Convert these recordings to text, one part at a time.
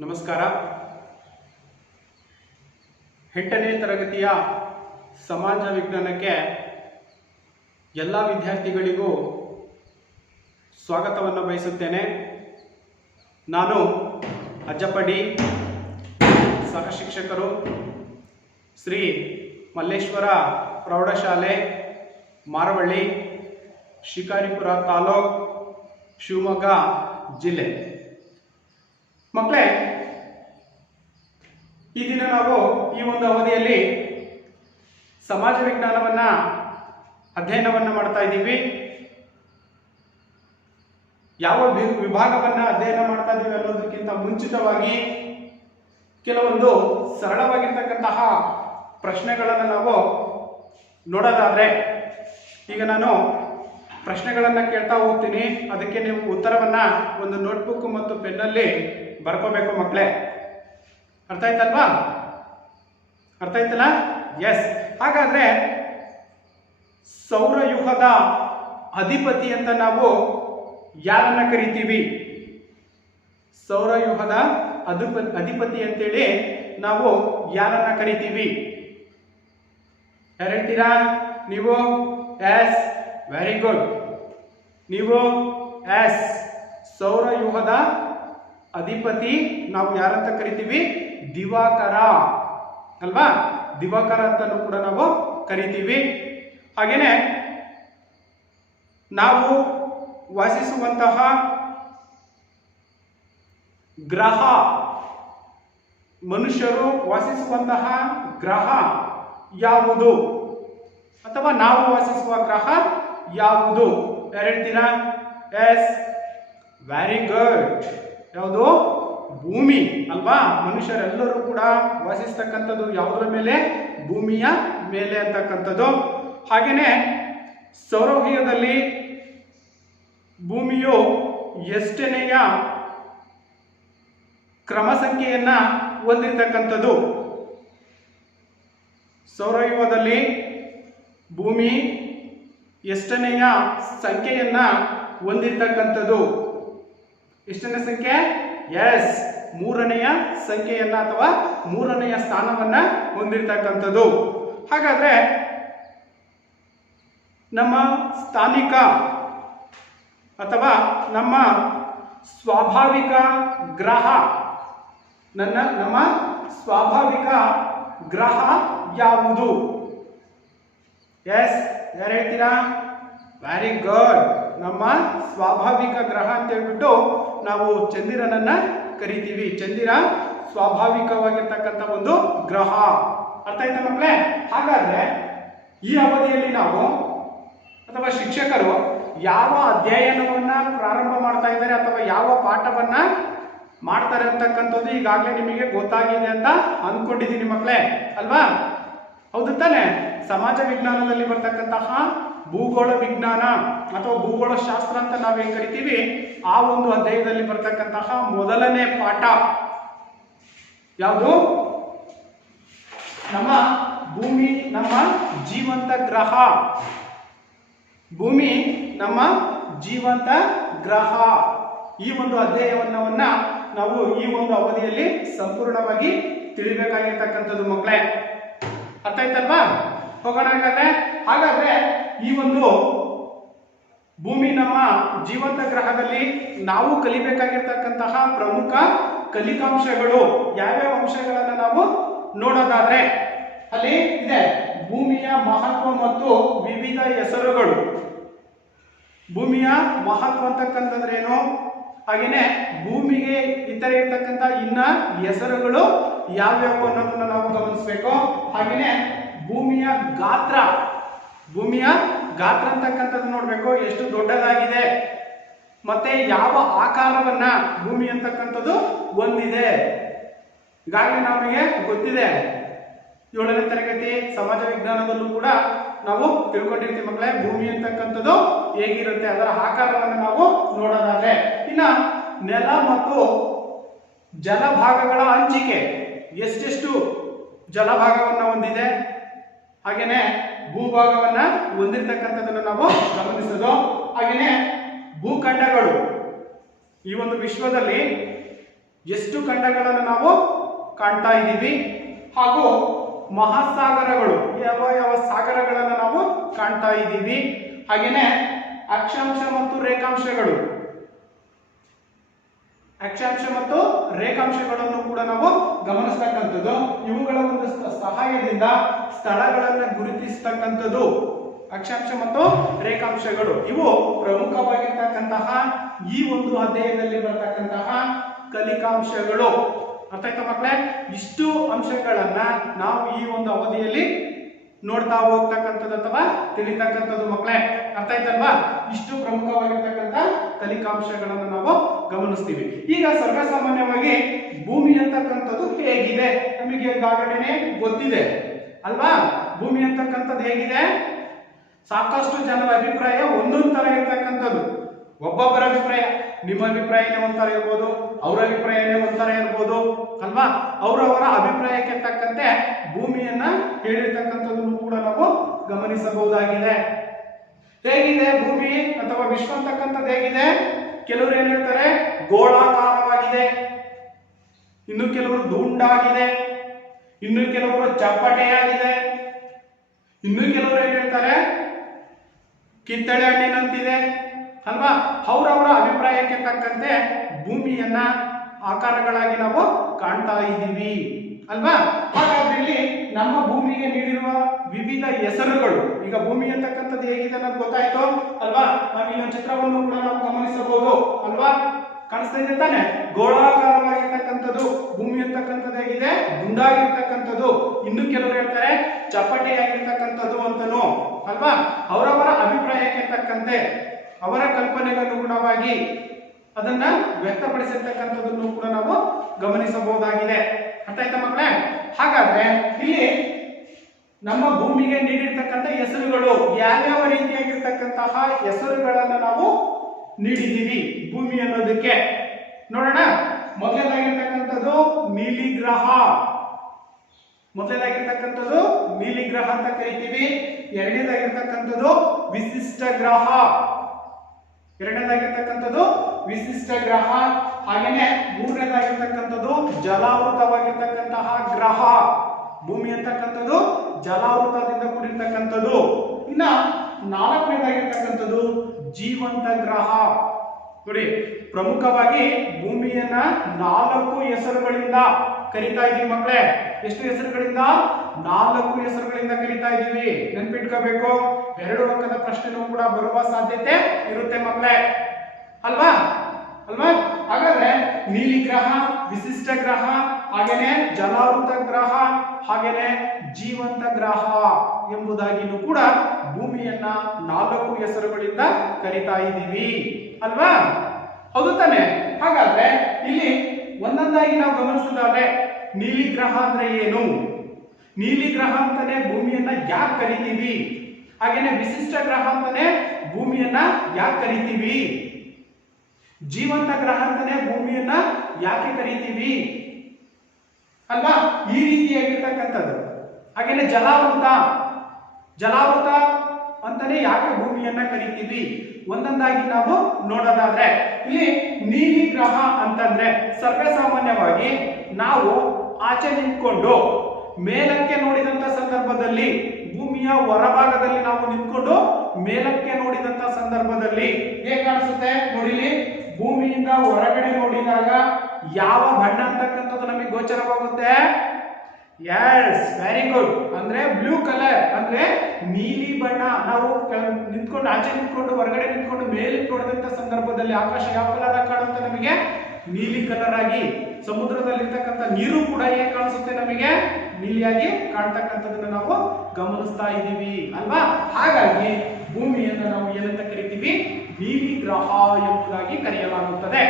ನಮಸ್ಕಾರ. 8ನೇ ತರಗತಿಯ ಸಮಾಜ ವಿಜ್ಞಾನಕ್ಕೆ ಎಲ್ಲ ವಿದ್ಯಾರ್ಥಿಗಳಿಗೂ ಸ್ವಾಗತವನ್ನು ಬಯಸುತ್ತೇನೆ. ನಾನು ಅಜ್ಜಪ್ಪಡಿ, ಸಹ ಶಿಕ್ಷಕರು, ಶ್ರೀ ಮಲ್ಲೇಶ್ವರ ಪ್ರೌಢಶಾಲೆ, ಮಾರವಳ್ಳಿ, ಶಿಕಾರಿಪುರ ತಾಲೂಕು, ಶಿವಮೊಗ್ಗ ಜಿಲ್ಲೆ. ಮಕ್ಕಳೇ, ಈ ದಿನ ನಾವು ಈ ಒಂದು ಅವಧಿಯಲ್ಲಿ ಸಮಾಜ ವಿಜ್ಞಾನವನ್ನ ಅಧ್ಯಯನವನ್ನ ಮಾಡ್ತಾ ಇದ್ದೀವಿ. ಯಾವ ವಿಭಾಗವನ್ನ ಅಧ್ಯಯನ ಮಾಡ್ತಾ ಇದ್ದೀವಿ ಅನ್ನೋದಕ್ಕಿಂತ ಮುಂಚಿತವಾಗಿ ಕೆಲವೊಂದು ಸರಳವಾಗಿರ್ತಕ್ಕಂತಹ ಪ್ರಶ್ನೆಗಳನ್ನು ನಾವು ನೋಡೋದಾದ್ರೆ, ಈಗ ನಾನು ಪ್ರಶ್ನೆಗಳನ್ನು ಕೇಳ್ತಾ ಹೋಗ್ತೀನಿ. ಅದಕ್ಕೆ ನೀವು ಉತ್ತರವನ್ನ ಒಂದು ನೋಟ್ಬುಕ್ ಮತ್ತು ಪೆನ್ನಲ್ಲಿ ಬರ್ಕೋಬೇಕು ಮಕ್ಕಳೇ. ಅರ್ಥ ಆಯ್ತಲ್ವಾ? ಅರ್ಥ ಆಯ್ತಲ್ಲ? ಎಸ್. ಹಾಗಾದ್ರೆ ಸೌರವ್ಯೂಹದ ಅಧಿಪತಿ ಅಂತ ನಾವು ಯಾರನ್ನ ಕರಿತೀವಿ? ಸೌರವ್ಯೂಹದ ಅಧಿಪತಿ ಅಂತೇಳಿ ನಾವು ಯಾರನ್ನ ಕರಿತೀವಿ? ಯಾರು ಹೇಳ್ತೀರಾ ನೀವು? Yes, very good. ನೀವು ಎಸ್, ಸೌರವ್ಯೂಹದ ಅಧಿಪತಿ ನಾವು ಯಾರಂತ ಕರಿತೀವಿ? ದಿವಾಕರ ಅಲ್ವಾ? ದಿವಾಕರ ಅಂತಲೂ ಕೂಡ ನಾವು ಕರಿತೀವಿ. ಹಾಗೇನೆ ನಾವು ವಾಸಿಸುವಂತಹ ಗ್ರಹ, ಮನುಷ್ಯರು ವಾಸಿಸುವಂತಹ ಗ್ರಹ ಯಾವುದು? ಅಥವಾ ನಾವು ವಾಸಿಸುವ ಗ್ರಹ ಯಾವುದು? ಯಾರು ಹೇಳ್ತೀರಾ? Yes, very good. ಯಾವುದು? ಭೂಮಿ ಅಲ್ವಾ? ಮನುಷ್ಯರೆಲ್ಲರೂ ಕೂಡ ವಾಸಿಸ್ತಕ್ಕಂಥದ್ದು ಯಾವುದರ ಮೇಲೆ? ಭೂಮಿಯ ಮೇಲೆ ಅಂತಕ್ಕಂಥದ್ದು. ಹಾಗೇನೆ ಸೌರವ್ಯೂಹದಲ್ಲಿ ಭೂಮಿಯು ಎಷ್ಟನೆಯ ಕ್ರಮ ಸಂಖ್ಯೆಯನ್ನ ಹೊಂದಿರತಕ್ಕಂಥದ್ದು? ಸೌರವ್ಯೂಹದಲ್ಲಿ ಭೂಮಿ ಎಷ್ಟನೆಯ ಸಂಖ್ಯೆಯನ್ನ ಹೊಂದಿರತಕ್ಕಂಥದ್ದು? ಎಷ್ಟನೇ ಸಂಖ್ಯೆ? ಎಸ್, ಮೂರನೆಯ ಸಂಖ್ಯೆಯನ್ನ ಅಥವಾ ಮೂರನೆಯ ಸ್ಥಾನವನ್ನ ಹೊಂದಿರತಕ್ಕಂಥದ್ದು. ಹಾಗಾದ್ರೆ ನಮ್ಮ ಸ್ಥಾನಿಕ ಅಥವಾ ನಮ್ಮ ಸ್ವಾಭಾವಿಕ ಗ್ರಹ, ನಮ್ಮ ಸ್ವಾಭಾವಿಕ ಗ್ರಹ ಯಾವುದು? ಎಸ್, ಯಾರು ಹೇಳ್ತೀರಾ? Very good. ನಮ್ಮ ಸ್ವಾಭಾವಿಕ ಗ್ರಹ ಅಂತ ಹೇಳ್ಬಿಟ್ಟು ನಾವು ಚಂದಿರನನ್ನ ಕರಿತೀವಿ. ಚಂದಿರ ಸ್ವಾಭಾವಿಕವಾಗಿರ್ತಕ್ಕಂಥ ಒಂದು ಗ್ರಹ. ಅರ್ಥ ಆಯ್ತಾ ಮಕ್ಕಳೇ? ಹಾಗಾದ್ರೆ ಈ ಅವಧಿಯಲ್ಲಿ ನಾವು ಅಥವಾ ಶಿಕ್ಷಕರು ಯಾವ ಅಧ್ಯಯನವನ್ನ ಪ್ರಾರಂಭ ಮಾಡ್ತಾ ಇದ್ದಾರೆ ಅಥವಾ ಯಾವ ಪಾಠವನ್ನ ಮಾಡ್ತಾರೆ ಅಂತಕ್ಕಂಥದ್ದು ಈಗಾಗಲೇ ನಿಮಗೆ ಗೊತ್ತಾಗಿದೆ ಅಂತ ಅಂದ್ಕೊಂಡಿದ್ದೀನಿ ಮಕ್ಕಳೇ, ಅಲ್ವಾ? ಹೌದು ತಾನೆ? ಸಮಾಜ ವಿಜ್ಞಾನದಲ್ಲಿ ಬರ್ತಕ್ಕಂತಹ ಭೂಗೋಳ ವಿಜ್ಞಾನ ಅಥವಾ ಭೂಗೋಳ ಶಾಸ್ತ್ರ ಅಂತ ನಾವೇನ್ ಕರಿತೀವಿ, ಆ ಒಂದು ಅಧ್ಯಾಯದಲ್ಲಿ ಬರ್ತಕ್ಕಂತಹ ಮೊದಲನೇ ಪಾಠ ಯಾವುದು? ನಮ್ಮ ಭೂಮಿ ನಮ್ಮ ಜೀವಂತ ಗ್ರಹ. ಭೂಮಿ ನಮ್ಮ ಜೀವಂತ ಗ್ರಹ. ಈ ಒಂದು ಅಧ್ಯಯನವನ್ನ ನಾವು ಈ ಒಂದು ಅವಧಿಯಲ್ಲಿ ಸಂಪೂರ್ಣವಾಗಿ ತಿಳಿಬೇಕಾಗಿರ್ತಕ್ಕಂಥದ್ದು ಮಕ್ಕಳೇ. ಅರ್ಥ ಆಯ್ತಲ್ವಾ? ಹೋಗೋಣ ಹಾಗಾದ್ರೆ ಈ ಒಂದು ಭೂಮಿ ನಮ್ಮ ಜೀವಂತ ಗ್ರಹದಲ್ಲಿ ನಾವು ಕಲಿಬೇಕಾಗಿರ್ತಕ್ಕಂತಹ ಪ್ರಮುಖ ಕಲಿಕಾಂಶಗಳು ಯಾವ್ಯಾವ ಅಂಶಗಳನ್ನ ನಾವು ನೋಡೋದಾದ್ರೆ, ಅಲ್ಲಿ ಇದೆ ಭೂಮಿಯ ಮಹತ್ವ ಮತ್ತು ವಿವಿಧ ಹೆಸರುಗಳು. ಭೂಮಿಯ ಮಹತ್ವ ಅಂತಕ್ಕಂಥದ್ರೇನು? ಹಾಗೇನೆ ಭೂಮಿಗೆ ಇತರೆ ಇರ್ತಕ್ಕಂಥ ಇನ್ನ ಹೆಸರುಗಳು ಯಾವ್ಯಾವ ಅನ್ನೋದನ್ನ ನಾವು ಗಮನಿಸಬೇಕು. ಹಾಗೇನೆ ಭೂಮಿಯ ಗಾತ್ರ, ಭೂಮಿಯ ಗಾತ್ರ ಅಂತಕ್ಕಂಥದ್ದು ನೋಡ್ಬೇಕು, ಎಷ್ಟು ದೊಡ್ಡದಾಗಿದೆ, ಮತ್ತೆ ಯಾವ ಆಕಾರವನ್ನ ಭೂಮಿ ಅಂತಕ್ಕಂಥದ್ದು ಹೊಂದಿದೆ. ಈಗಾಗಲೇ ನಮಗೆ ಗೊತ್ತಿದೆ, 7ನೇ ತರಗತಿ ಸಮಾಜ ವಿಜ್ಞಾನದಲ್ಲೂ ಕೂಡ ನಾವು ತಿಳ್ಕೊಂಡಿರ್ತೀವಿ ಮಕ್ಕಳೇ, ಭೂಮಿ ಅಂತಕ್ಕಂಥದ್ದು ಹೇಗಿರುತ್ತೆ, ಅದರ ಆಕಾರವನ್ನು ನಾವು ನೋಡೋದಾದ್ರೆ. ಇನ್ನ ನೆಲ ಮತ್ತು ಜಲಭಾಗಗಳ ಹಂಚಿಕೆ, ಎಷ್ಟೆಷ್ಟು ಜಲಭಾಗವನ್ನ ಹೊಂದಿದೆ, ಹಾಗೇನೆ ಭೂಭಾಗವನ್ನ ಹೊಂದಿರತಕ್ಕಂಥದ್ದನ್ನು ನಾವು ಗಮನಿಸೋದು. ಹಾಗೇನೆ ಭೂಖಂಡಗಳು, ಈ ಒಂದು ವಿಶ್ವದಲ್ಲಿ ಎಷ್ಟು ಖಂಡಗಳನ್ನು ನಾವು ಕಾಣ್ತಾ ಇದ್ದೀವಿ, ಹಾಗೂ ಮಹಾಸಾಗರಗಳು ಯಾವ ಯಾವ ಸಾಗರಗಳನ್ನು ನಾವು ಕಾಣ್ತಾ ಇದ್ದೀವಿ. ಹಾಗೇನೆ ಅಕ್ಷಾಂಶ ಮತ್ತು ರೇಖಾಂಶಗಳು, ಅಕ್ಷಾಂಶ ಮತ್ತು ರೇಖಾಂಶಗಳನ್ನು ಕೂಡ ನಾವು ಗಮನಿಸ್ತಕ್ಕಂಥದ್ದು. ಇವುಗಳ ಒಂದು ಸಹಾಯದಿಂದ ಸ್ಥಳಗಳನ್ನು ಗುರುತಿಸ್ತಕ್ಕಂಥದ್ದು ಅಕ್ಷಾಂಶ ಮತ್ತು ರೇಖಾಂಶಗಳು. ಇವು ಪ್ರಮುಖವಾಗಿರ್ತಕ್ಕಂತಹ ಈ ಒಂದು ಅಧ್ಯಾಯದಲ್ಲಿ ಬರ್ತಕ್ಕಂತಹ ಕಲಿಕಾಂಶಗಳು. ಅರ್ಥ ಆಯ್ತಾ ಮಕ್ಕಳೇ? ಇಷ್ಟು ಅಂಶಗಳನ್ನ ನಾವು ಈ ಒಂದು ಅವಧಿಯಲ್ಲಿ ನೋಡ್ತಾ ಹೋಗ್ತಕ್ಕಂಥದ್ದು ಅಥವಾ ತಿಳಿತಕ್ಕಂಥದ್ದು ಮಕ್ಕಳೇ. ಅರ್ಥ ಆಯ್ತಲ್ವಾ? ಇಷ್ಟು ಪ್ರಮುಖವಾಗಿರ್ತಕ್ಕಂಥ ಕಲಿಕಾಂಶಗಳನ್ನು ನಾವು ಗಮನಿಸ್ತೀವಿ. ಈಗ ಸರ್ವಸಾಮಾನ್ಯವಾಗಿ ಭೂಮಿ ಅಂತಕ್ಕಂಥದ್ದು ಹೇಗಿದೆ ನಮಗೆ ಈಗಾಗಲೇ ಗೊತ್ತಿದೆ ಅಲ್ವಾ? ಭೂಮಿ ಅಂತಕ್ಕಂಥದ್ದು ಹೇಗಿದೆ? ಸಾಕಷ್ಟು ಜನರ ಅಭಿಪ್ರಾಯ ಒಂದೊಂದು ತರ ಇರ್ತಕ್ಕಂಥದ್ದು. ಒಬ್ಬೊಬ್ಬರ ಅಭಿಪ್ರಾಯ, ನಿಮ್ಮ ಅಭಿಪ್ರಾಯನೇ ಒಂಥರ ಇರ್ಬೋದು, ಅವರ ಅಭಿಪ್ರಾಯನೇ ಒಂಥರ ಇರ್ಬೋದು ಅಲ್ವಾ? ಅವರವರ ಅಭಿಪ್ರಾಯಕ್ಕೆ ತಕ್ಕಂತೆ ಭೂಮಿಯನ್ನ ಹೇಳಿರ್ತಕ್ಕಂಥದ್ದನ್ನು ಕೂಡ ನಾವು ಗಮನಿಸಬಹುದಾಗಿದೆ. ಹೇಗಿದೆ ಭೂಮಿ ಅಥವಾ ವಿಶ್ವ ಅಂತಕ್ಕಂಥದ್ದು ಹೇಗಿದೆ? ಕೆಲವರು ಏನ್ ಹೇಳ್ತಾರೆ, ಗೋಳಾಕಾರವಾಗಿದೆ, ಇನ್ನು ಕೆಲವರು ದುಂಡಾಗಿದೆ, ಇನ್ನು ಕೆಲವರು ಚಪ್ಪಟೆಯಾಗಿದೆ, ಇನ್ನು ಕೆಲವರು ಏನ್ ಹೇಳ್ತಾರೆ ಕಿತ್ತಳೆ ಹಣ್ಣಿನಂತಿದೆ ಅಲ್ವಾ? ಅವರವರ ಅಭಿಪ್ರಾಯಕ್ಕೆ ತಕ್ಕಂತೆ ಭೂಮಿಯನ್ನ ಆಕಾರಗಳಾಗಿ ನಾವು ಕಾಣ್ತಾ ಇದ್ದೀವಿ ಅಲ್ವಾ? ಹಾಗಾದ್ರೆ ಇಲ್ಲಿ ನಮ್ಮ ಭೂಮಿಗೆ ನೀಡಿರುವ ವಿವಿಧ ಹೆಸರುಗಳು, ಈಗ ಭೂಮಿ ಅಂತಕ್ಕಂಥದ್ದು ಹೇಗಿದೆ ಅನ್ನೋದು ಗೊತ್ತಾಯ್ತು ಅಲ್ವಾ? ನಾವು ಈ ಒಂದು ಚಿತ್ರವನ್ನು ಕೂಡ ನಾವು ಗಮನಿಸಬಹುದು ಅಲ್ವಾ? ಕಾಣಿಸ್ತಾ ಇದೆ ತಾನೆ? ಗೋಳಾಕಾರವಾಗಿರ್ತಕ್ಕಂಥದ್ದು ಭೂಮಿ ಅಂತಕ್ಕಂಥದ್ದು ಹೇಗಿದೆ? ಗುಂಡಾಗಿರ್ತಕ್ಕಂಥದ್ದು, ಇನ್ನು ಕೆಲವರು ಹೇಳ್ತಾರೆ ಚಪ್ಪಟೆಯಾಗಿರ್ತಕ್ಕಂಥದ್ದು ಅಂತನೂ ಅಲ್ವಾ? ಅವರವರ ಅಭಿಪ್ರಾಯಕ್ಕೆ ತಕ್ಕಂತೆ ಅವರ ಕಲ್ಪನೆಗೆ ಅನುಗುಣವಾಗಿ ಅದನ್ನ ವ್ಯಕ್ತಪಡಿಸಿರ್ತಕ್ಕಂಥದ್ದನ್ನು ಕೂಡ ನಾವು ಗಮನಿಸಬಹುದಾಗಿದೆ. ಅರ್ಥ ಆಯ್ತಾ ಮಕ್ಕಳೇ? ಹಾಗಾದ್ರೆ ಇಲ್ಲಿ ನಮ್ಮ ಭೂಮಿಗೆ ನೀಡಿರ್ತಕ್ಕಂಥ ಹೆಸರುಗಳು ಯಾವ್ಯಾವ ರೀತಿಯಾಗಿರ್ತಕ್ಕಂತಹ ಹೆಸರುಗಳನ್ನ ನಾವು ನೀಡಿದ್ದೀವಿ ಭೂಮಿ ಅನ್ನೋದಕ್ಕೆ ನೋಡೋಣ. ಮೊದಲನೇದಾಗಿರ್ತಕ್ಕಂಥದ್ದು ನೀಲಿ ಗ್ರಹ, ಮೊದಲನೇದಾಗಿರ್ತಕ್ಕಂಥದ್ದು ನೀಲಿ ಗ್ರಹ ಅಂತ ಕರಿತೀವಿ. ಎರಡನೇದಾಗಿರ್ತಕ್ಕಂಥದ್ದು ವಿಶಿಷ್ಟ ಗ್ರಹ, ಎರಡನೇದಾಗಿರ್ತಕ್ಕಂಥದ್ದು ವಿಶಿಷ್ಟ ಗ್ರಹ. ಹಾಗೇನೆ ಮೂರನೇದಾಗಿರ್ತಕ್ಕಂಥದ್ದು ಜಲಾವೃತವಾಗಿರ್ತಕ್ಕಂತಹ ಗ್ರಹ. ಭೂಮಿ ಅಂತಕ್ಕಂಥದ್ದು ಜಲಾವೃತದಿಂದ ಕೂಡಿರ್ತಕ್ಕಂಥದ್ದು. ಇನ್ನ ನಾಲ್ಕನೇದಾಗಿರ್ತಕ್ಕಂಥದ್ದು ಜೀವಂತ ಗ್ರಹ. ನೋಡಿ, ಪ್ರಮುಖವಾಗಿ ಭೂಮಿಯನ್ನ 4 ಹೆಸರುಗಳಿಂದ ಕರಿತಾ ಇದೀವಿ ಮಕ್ಕಳೇ. ಎಷ್ಟು ಹೆಸರುಗಳಿಂದ? 4 ಹೆಸರುಗಳಿಂದ ಕರಿತಾ ಇದೀವಿ. ನೆನ್ಪಿಟ್ಕೋಬೇಕು. 2 ಅಂಕದ ಪ್ರಶ್ನೆನೂ ಕೂಡ ಬರುವ ಸಾಧ್ಯತೆ ಇರುತ್ತೆ ಮಕ್ಕಳೇ ಅಲ್ವಾ? ಅಲ್ವಾ? ಹಾಗಾದ್ರೆ ನೀಲಿ ಗ್ರಹ, ವಿಶಿಷ್ಟ ಗ್ರಹ, ಹಾಗೇನೆ ಜಲಾವೃತ ಗ್ರಹ, ಹಾಗೇನೆ ಜೀವಂತ ಗ್ರಹ ಎಂಬುದಾಗಿನೂ ಕೂಡ ಭೂಮಿಯನ್ನ 4 ಹೆಸರುಗಳಿಂದ ಕರಿತಾ ಇದ್ದೀವಿ ಅಲ್ವಾ? ಹೌದು ತಾನೆ? ಹಾಗಾದ್ರೆ ಇಲ್ಲಿ ಒಂದೊಂದಾಗಿ ನಾವು ಗಮನಿಸಿದ್ರೆ ನೀಲಿ ಗ್ರಹ ಅಂದ್ರೆ ಏನು? ನೀಲಿ ಗ್ರಹ ಅಂತಾನೆ ಭೂಮಿಯನ್ನ ಯಾಕೆ ಕರಿತೀವಿ? ಹಾಗೇನೆ ವಿಶಿಷ್ಟ ಗ್ರಹ ಅಂತಾನೆ ಭೂಮಿಯನ್ನ ಯಾಕೆ ಕರಿತೀವಿ? ಜೀವಂತ ಗ್ರಹ ಅಂತಾನೆ ಭೂಮಿಯನ್ನ ಯಾಕೆ ಕರಿತೀವಿ ಅಲ್ವಾ? ಈ ರೀತಿಯಾಗಿರ್ತಕ್ಕಂಥದ್ದು. ಹಾಗೇನೆ ಜಲಾವೃತ, ಜಲಾವೃತ ಅಂತಾನೆ ಯಾಕೆ ಭೂಮಿಯನ್ನ ಕರಿತೀವಿ? ಒಂದೊಂದಾಗಿ ನಾವು ನೋಡೋದಾದ್ರೆ ಇಲ್ಲಿ ನೀಲಿ ಗ್ರಹ ಅಂತಂದ್ರೆ ಸರ್ವಸಾಮಾನ್ಯವಾಗಿ ನಾವು ಆಚೆ ನಿಂತ್ಕೊಂಡು ಮೇಲಕ್ಕೆ ನೋಡಿದಂತ ಸಂದರ್ಭದಲ್ಲಿ, ಭೂಮಿಯ ಹೊರಭಾಗದಲ್ಲಿ ನಾವು ನಿಂತ್ಕೊಂಡು ಮೇಲಕ್ಕೆ ನೋಡಿದಂತ ಸಂದರ್ಭದಲ್ಲಿ ಹೇಗೆ ಕಾಣಿಸುತ್ತೆ ನೋಡಿಲಿ? ಭೂಮಿಯಿಂದ ಹೊರಗಡೆ ನೋಡಿದಾಗ ಯಾವ ಬಣ್ಣ ಅಂತಕ್ಕಂಥದ್ದು ನಮಗೆ ಗೋಚರವಾಗುತ್ತೆ? Yes, very good. ಅಂದ್ರೆ ಬ್ಲೂ ಕಲರ್, ಅಂದ್ರೆ ನೀಲಿ ಬಣ್ಣ. ನಾವು ನಿಂತ್ಕೊಂಡು ಆಚೆ ನಿಂತ್ಕೊಂಡು ಹೊರಗಡೆ ನಿಂತ್ಕೊಂಡು ಮೇಲೆ ನೋಡಿದಂತ ಸಂದರ್ಭದಲ್ಲಿ ಆಕಾಶ ಯಾವ ಕಲರ್ ಆಗಿ ಕಾಣುತ್ತೆ ನಮಗೆ? ನೀಲಿ ಕಲರ್ ಆಗಿ. ಸಮುದ್ರದಲ್ಲಿರ್ತಕ್ಕಂಥ ನೀರು ಕೂಡ ಹೇಗೆ ಕಾಣಿಸುತ್ತೆ ನಮಗೆ? ನೀಲಿಯಾಗಿ ಕಾಣ್ತಕ್ಕಂಥದ್ದನ್ನ ನಾವು ಗಮನಿಸ್ತಾ ಇದ್ದೀವಿ ಅಲ್ವಾ? ಹಾಗಾಗಿ ಭೂಮಿಯನ್ನು ನಾವು ಏನಂತ ಕರಿತೀವಿ? ನೀಲಿ ಗ್ರಹ ಎಂಬುದಾಗಿ ಕರೆಯಲಾಗುತ್ತದೆ.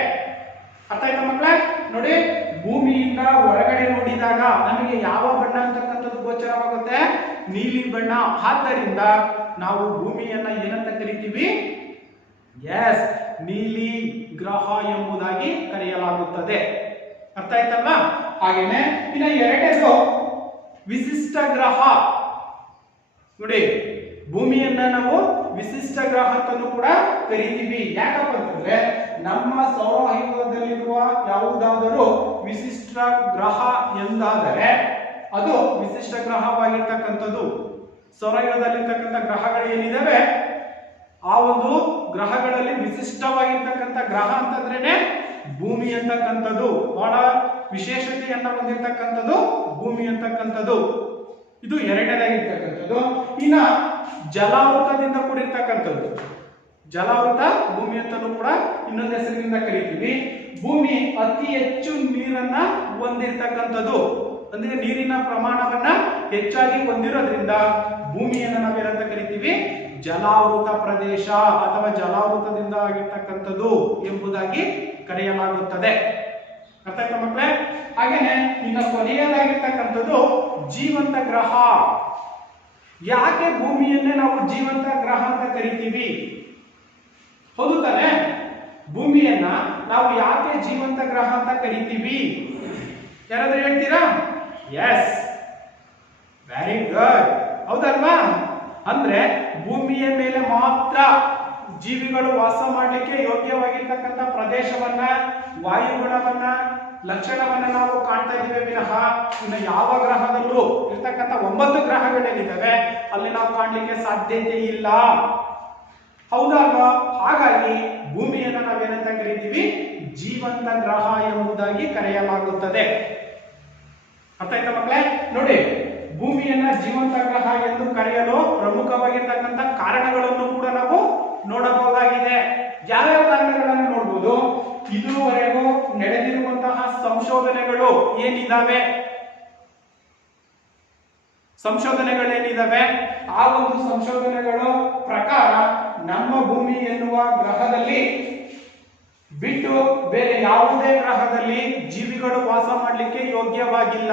ಅರ್ಥ ಆಯ್ತಾ ಮಕ್ಕಳೇ? ನೋಡಿ, ಭೂಮಿಯಿಂದ ಹೊರಗಡೆ ನೋಡಿದಾಗ ನಮಗೆ ಯಾವ ಬಣ್ಣ ಅಂತಕ್ಕಂಥದ್ದು ಗೋಚರವಾಗುತ್ತೆ? ನೀಲಿ ಬಣ್ಣ. ಆದ್ದರಿಂದ ನಾವು ಭೂಮಿಯನ್ನ ಏನಂತ ಕರಿತೀವಿ? ಎಸ್, ನೀಲಿ ಗ್ರಹ ಎಂಬುದಾಗಿ ಕರೆಯಲಾಗುತ್ತದೆ. ಅರ್ಥ ಆಯ್ತಲ್ವಾ? ಹಾಗೇನೆ ಇನ್ನು ಎರಡನೇದು ವಿಶಿಷ್ಟ ಗ್ರಹ. ನೋಡಿ, ಭೂಮಿಯನ್ನ ನಾವು ವಿಶಿಷ್ಟ ಗ್ರಹ ಅಂತಾನೂ ಕೂಡ ಕರಿತೀವಿ. ಯಾಕಪ್ಪ ಅಂತಂದ್ರೆ ನಮ್ಮ ಸೌರವ್ಯೂಹದಲ್ಲಿರುವ ಯಾವುದಾದ್ರೂ ಯಾವುದಾದರೂ ವಿಶಿಷ್ಟ ಗ್ರಹ ಎಂದಾದರೆ ಅದು ವಿಶಿಷ್ಟ ಗ್ರಹವಾಗಿರ್ತಕ್ಕಂಥದ್ದು. ಸೌರವ್ಯೂಹದಲ್ಲಿರ್ತಕ್ಕಂಥ ಗ್ರಹಗಳು ಏನಿದಾವೆ ಆ ಒಂದು ಗ್ರಹಗಳಲ್ಲಿ ವಿಶಿಷ್ಟವಾಗಿರ್ತಕ್ಕಂಥ ಗ್ರಹ ಅಂತಂದ್ರೇನೆ ಭೂಮಿ ಅಂತಕ್ಕಂಥದ್ದು. ಬಹಳ ವಿಶೇಷತೆಯನ್ನ ಹೊಂದಿರತಕ್ಕಂಥದ್ದು ಭೂಮಿ ಅಂತಕ್ಕಂಥದ್ದು. ಇದು ಎರಡನೇದಾಗಿರ್ತಕ್ಕಂಥದ್ದು. ಇನ್ನ ಜಲಾವೃತದಿಂದ ಕೂಡಿರ್ತಕ್ಕಂಥದ್ದು. ಜಲಾವೃತ ಭೂಮಿ ಅಂತಲೂ ಕೂಡ ಇನ್ನೊಂದು ಹೆಸರಿನಿಂದ ಕರಿತೀವಿ. ಭೂಮಿ ಅತಿ ಹೆಚ್ಚು ನೀರನ್ನ ಹೊಂದಿರತಕ್ಕಂಥದ್ದು. ಅಂದ್ರೆ ನೀರಿನ ಪ್ರಮಾಣವನ್ನ ಹೆಚ್ಚಾಗಿ ಹೊಂದಿರೋದ್ರಿಂದ ಭೂಮಿಯನ್ನು ನಾವೇನಂತ ಕರಿತೀವಿ, ಜಲಾವೃತ ಪ್ರದೇಶ ಅಥವಾ ಜಲಾವೃತದಿಂದ ಆಗಿರ್ತಕ್ಕಂಥದ್ದು ಎಂಬುದಾಗಿ ಕರೆಯಲಾಗುತ್ತದೆ. ಅರ್ಥ ಆಯ್ತಾ ಮಕ್ಕಳೇ? ಹಾಗೇನೆ ಇನ್ನು ಕೊನೆಯದಾಗಿರ್ತಕ್ಕಂಥದ್ದು ಜೀವಂತ ಗ್ರಹ. ಯಾಕೆ ಭೂಮಿಯನ್ನೇ ನಾವು ಜೀವಂತ ಗ್ರಹ ಅಂತ ಕರಿತೀವಿ? ಹೌದು ತಾನೆ? ಭೂಮಿಯನ್ನ ನಾವು ಯಾಕೆ ಜೀವಂತ ಗ್ರಹ ಅಂತ ಕರಿತೀವಿ? ಯಾರಾದ್ರೂ ಹೇಳ್ತೀರಾ? Yes, very good. ಹೌದಲ್ವಾ? ಅಂದ್ರೆ ಭೂಮಿಯ ಮೇಲೆ ಮಾತ್ರ ಜೀವಿಗಳು ವಾಸ ಮಾಡಲಿಕ್ಕೆ ಯೋಗ್ಯವಾಗಿರ್ತಕ್ಕಂಥ ಪ್ರದೇಶವನ್ನ, ವಾಯುಗುಣವನ್ನ, ಲಕ್ಷಣವನ್ನ ನಾವು ಕಾಣ್ತಾ ಇದ್ದೀವಿ ವಿನಃ ಇನ್ನು ಯಾವ ಗ್ರಹದಲ್ಲೂ ಇರ್ತಕ್ಕಂಥ 9 ಗ್ರಹಗಳೇನಿದ್ದಾವೆ ಅಲ್ಲಿ ನಾವು ಕಾಣಲಿಕ್ಕೆ ಸಾಧ್ಯತೆ ಇಲ್ಲ. ಹೌದಲ್ವಾ? ಹಾಗಾಗಿ ಭೂಮಿಯನ್ನ ನಾವೇನಂತ ಕರಿತೀವಿ, ಜೀವಂತ ಗ್ರಹ ಎಂಬುದಾಗಿ ಕರೆಯಲಾಗುತ್ತದೆ. ಅರ್ಥ ಆಯ್ತಾ ಮಕ್ಕಳೇ? ನೋಡಿ, ಭೂಮಿಯನ್ನ ಜೀವಂತ ಗ್ರಹ ಎಂದು ಕರೆಯಲು ಪ್ರಮುಖವಾಗಿರ್ತಕ್ಕಂಥ ಕಾರಣಗಳನ್ನು ಕೂಡ ನಾವು ನೋಡಬಹುದಾಗಿದೆ. ಯಾವ್ಯಾವ ಕಾರಣಗಳನ್ನು ನೋಡಬಹುದು? ಇದುವರೆಗೂ ನಡೆದಿರುವಂತಹ ಸಂಶೋಧನೆಗಳು ಏನಿದಾವೆ, ಆ ಒಂದು ಸಂಶೋಧನೆಗಳು ಪ್ರಕಾರ ನಮ್ಮ ಭೂಮಿ ಎನ್ನುವ ಗ್ರಹದಲ್ಲಿ ಬಿಟ್ಟು ಬೇರೆ ಯಾವುದೇ ಗ್ರಹದಲ್ಲಿ ಜೀವಿಗಳು ವಾಸ ಮಾಡಲಿಕ್ಕೆ ಯೋಗ್ಯವಾಗಿಲ್ಲ.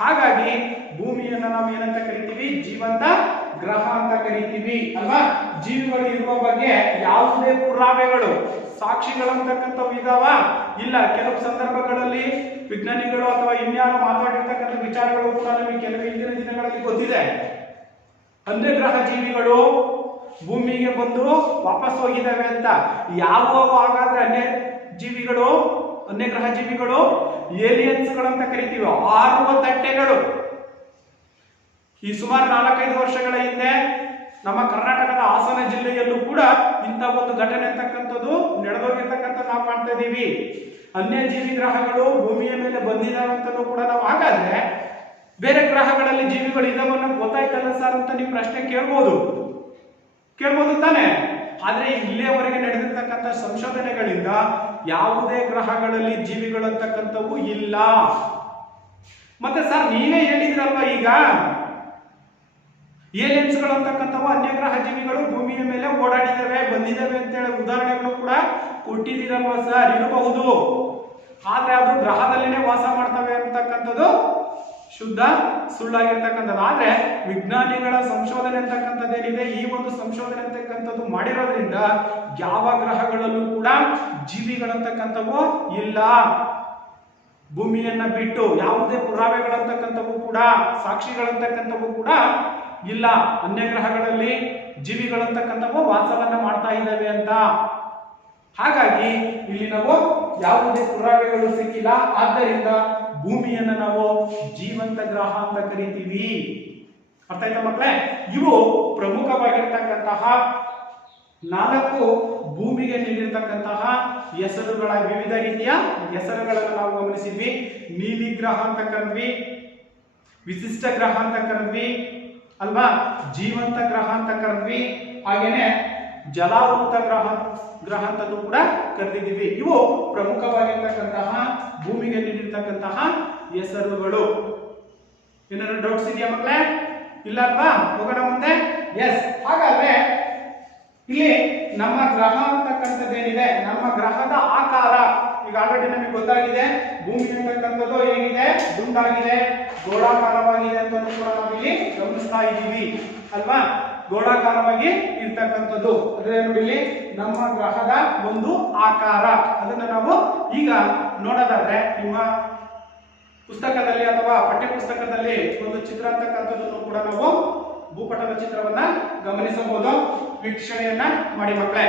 ಹಾಗಾಗಿ ಭೂಮಿಯನ್ನು ನಾವು ಏನಂತ ಕರಿತೀವಿ, ಜೀವಂತ ಗ್ರಹ ಅಂತ ಕರಿತೀವಿ ಅಲ್ವಾ? ಜೀವಿಗಳು ಇರುವ ಬಗ್ಗೆ ಯಾವುದೇ ಪುರಾವೆಗಳು, ಸಾಕ್ಷಿಗಳಂತಕ್ಕಂಥವು ಇದಾವ? ಇಲ್ಲ. ಕೆಲವು ಸಂದರ್ಭಗಳಲ್ಲಿ ವಿಜ್ಞಾನಿಗಳು ಅಥವಾ ಇನ್ಯಾರು ಮಾತಾಡಿರ್ತಕ್ಕಂಥ ವಿಚಾರಗಳು ಕೂಡ ನಮಗೆ ಕೆಲವು ಹಿಂದಿನ ದಿನಗಳಲ್ಲಿ ಗೊತ್ತಿದೆ. ಅನ್ಯ ಗ್ರಹ ಜೀವಿಗಳು ಭೂಮಿಗೆ ಬಂದು ವಾಪಸ್ ಹೋಗಿದ್ದಾವೆ ಅಂತ. ಯಾವ ಹಾಗಾದ್ರೆ ಅನ್ಯ ಗ್ರಹ ಜೀವಿಗಳು ಏಲಿಯನ್ಸ್ಗಳಂತ ಕರಿತೀವಿ, ಆರುವ ತಟ್ಟೆಗಳು. ಈ ಸುಮಾರು 4-5 ವರ್ಷಗಳ ಹಿಂದೆ ನಮ್ಮ ಕರ್ನಾಟಕದ ಹಾಸನ ಜಿಲ್ಲೆಯಲ್ಲೂ ಕೂಡ ಇಂಥ ಒಂದು ಘಟನೆ ಅಂತಕ್ಕಂಥದ್ದು ನಡೆದೋಗಿರ್ತಕ್ಕಂಥ ನಾವು ಕಾಣ್ತಾ ಇದ್ದೀವಿ. ಅನ್ಯ ಜೀವಿ ಗ್ರಹಗಳು ಭೂಮಿಯ ಮೇಲೆ ಬಂದಿದ್ದಾವೆ ಅಂತಲೂ ಕೂಡ ನಾವು, ಹಾಗಾದ್ರೆ ಬೇರೆ ಗ್ರಹಗಳಲ್ಲಿ ಜೀವಿಗಳು ಇದಾವನ್ನ ಗೊತ್ತಾಯ್ತಲ್ಲ ಸರ್ ಅಂತ ನೀವು ಪ್ರಶ್ನೆ ಕೇಳ್ಬೋದು ತಾನೆ? ಆದ್ರೆ ಇಲ್ಲಿಯವರೆಗೆ ನಡೆದಿರ್ತಕ್ಕಂಥ ಸಂಶೋಧನೆಗಳಿಂದ ಯಾವುದೇ ಗ್ರಹಗಳಲ್ಲಿ ಜೀವಿಗಳು ಅಂತಕ್ಕಂಥವು ಇಲ್ಲ. ಮತ್ತೆ ಸರ್ ನೀವೇ ಹೇಳಿದ್ರಲ್ವಾ ಈಗ ಏಲಿಯನ್ಸ್ಗಳು ಅಂತಕ್ಕಂಥವು ಅನ್ಯ ಗ್ರಹ ಜೀವಿಗಳು ಭೂಮಿಯ ಮೇಲೆ ಓಡಾಡಿದಾವೆ, ಬಂದಿದ್ದಾವೆ ಅಂತ ಹೇಳಿ ಉದಾಹರಣೆಗಳು ಕೂಡ ಕೊಟ್ಟಿದ್ದೀರಲ್ವಾ ಸರ್? ಇರಬಹುದು. ಆದ್ರೆ ಅದು ಗ್ರಹದಲ್ಲಿನೇ ವಾಸ ಮಾಡ್ತವೆ ಅಂತಕ್ಕಂಥದ್ದು ಶುದ್ಧ ಸುಳ್ಳಾಗಿರ್ತಕ್ಕಂಥದ್ದು. ಆದ್ರೆ ವಿಜ್ಞಾನಿಗಳ ಸಂಶೋಧನೆ ಅಂತಕ್ಕಂಥದ್ದೇನಿದೆ, ಈ ಒಂದು ಸಂಶೋಧನೆ ಅಂತಕ್ಕಂಥದ್ದು ಮಾಡಿರೋದ್ರಿಂದ ಯಾವ ಗ್ರಹಗಳಲ್ಲೂ ಕೂಡ ಜೀವಿಗಳಂತಕ್ಕಂಥವು ಇಲ್ಲ. ಭೂಮಿಯನ್ನ ಬಿಟ್ಟು ಯಾವುದೇ ಪುರಾವೆಗಳಂತಕ್ಕಂಥವು ಕೂಡ, ಸಾಕ್ಷಿಗಳಂತಕ್ಕಂಥವು ಕೂಡ ಇಲ್ಲ. ಅನ್ಯ ಗ್ರಹಗಳಲ್ಲಿ ಜೀವಿಗಳಂತಕ್ಕಂಥವು ವಾಸವನ್ನ ಮಾಡ್ತಾ ಇದ್ದಾವೆ ಅಂತ. ಹಾಗಾಗಿ ಇಲ್ಲಿ ನಾವು ಯಾವುದೇ ಪುರಾವೆಗಳು ಸಿಕ್ಕಿಲ್ಲ. ಆದ್ದರಿಂದ ಭೂಮಿಯನ್ನ ನಾವು ಜೀವಂತ ಗ್ರಹ ಅಂತ ಕರಿತೀವಿ. ಅರ್ಥ ಆಯ್ತಾ ಮಕ್ಕಳೇ? ಇವು ಪ್ರಮುಖವಾಗಿರ್ತಕ್ಕಂತಹ 4 ಭೂಮಿಗೆ ನೀಡಿರ್ತಕ್ಕಂತಹ ಹೆಸರುಗಳ, ವಿವಿಧ ರೀತಿಯ ಹೆಸರುಗಳನ್ನು ನಾವು ಗಮನಿಸಿದ್ವಿ. ನೀಲಿ ಗ್ರಹ ಅಂತ ಕರೆದ್ವಿ, ವಿಶಿಷ್ಟ ಗ್ರಹ ಅಂತ ಕರೆದ್ವಿ ಅಲ್ವಾ, ಜೀವಂತ ಗ್ರಹ ಅಂತ ಕರೆದ್ವಿ, ಹಾಗೇನೆ ಜಲಾವೃತ ಗ್ರಹ ಅಂತಲೂ ಕೂಡ ಕರೆದಿದ್ದೀವಿ. ಇವು ಪ್ರಮುಖವಾಗಿರ್ತಕ್ಕಂತಹ ಭೂಮಿಗೆ ನೀಡಿರ್ತಕ್ಕಂತಹ ಹೆಸರುಗಳು. ಏನಾದ್ರು ಡೌಟ್ಸ್ ಇದೆಯಾ ಮಕ್ಕಳೇ? ಇಲ್ಲ ಅಲ್ವಾ? ಹೋಗೋಣ ಮುಂದೆ. ಎಸ್. ಹಾಗಾದ್ರೆ ಇಲ್ಲಿ ನಮ್ಮ ಗ್ರಹ ಅಂತಕ್ಕಂಥದ್ದೇನಿದೆ, ನಮ್ಮ ಗ್ರಹದ ಆಕಾರ ಈಗ ಆಲ್ರೆಡಿ ನಮಗೆ ಗೊತ್ತಾಗಿದೆ. ಭೂಮಿ ಅಂತಕ್ಕಂಥದ್ದು ಹೇಗಿದೆ, ದುಂಡಾಗಿದೆ, ಗೋಳಾಕಾರವಾಗಿದೆ ಅಂತ ಕೂಡ ನಾವಿಲ್ಲಿ ಗಮನಿಸ್ತಾ ಇದ್ದೀವಿ ಅಲ್ವಾ? ಗೋಳಾಕಾರವಾಗಿ ಇರ್ತಕ್ಕಂಥದ್ದು ಅಂದ್ರೆ ನೋಡಿ, ನಮ್ಮ ಗ್ರಹದ ಒಂದು ಆಕಾರ. ಅದನ್ನ ನಾವು ಈಗ ನೋಡೋದಾದ್ರೆ ನಿಮ್ಮ ಪುಸ್ತಕದಲ್ಲಿ ಅಥವಾ ಪಠ್ಯ ಪುಸ್ತಕದಲ್ಲಿ ಒಂದು ಚಿತ್ರ ಅಂತಕ್ಕಂಥದ್ದನ್ನು ಕೂಡ ನಾವು ಭೂಪಟದ ಚಿತ್ರವನ್ನ ಗಮನಿಸಬಹುದು. ವೀಕ್ಷಣೆಯನ್ನ ಮಾಡಿ ಮಕ್ಕಳೇ.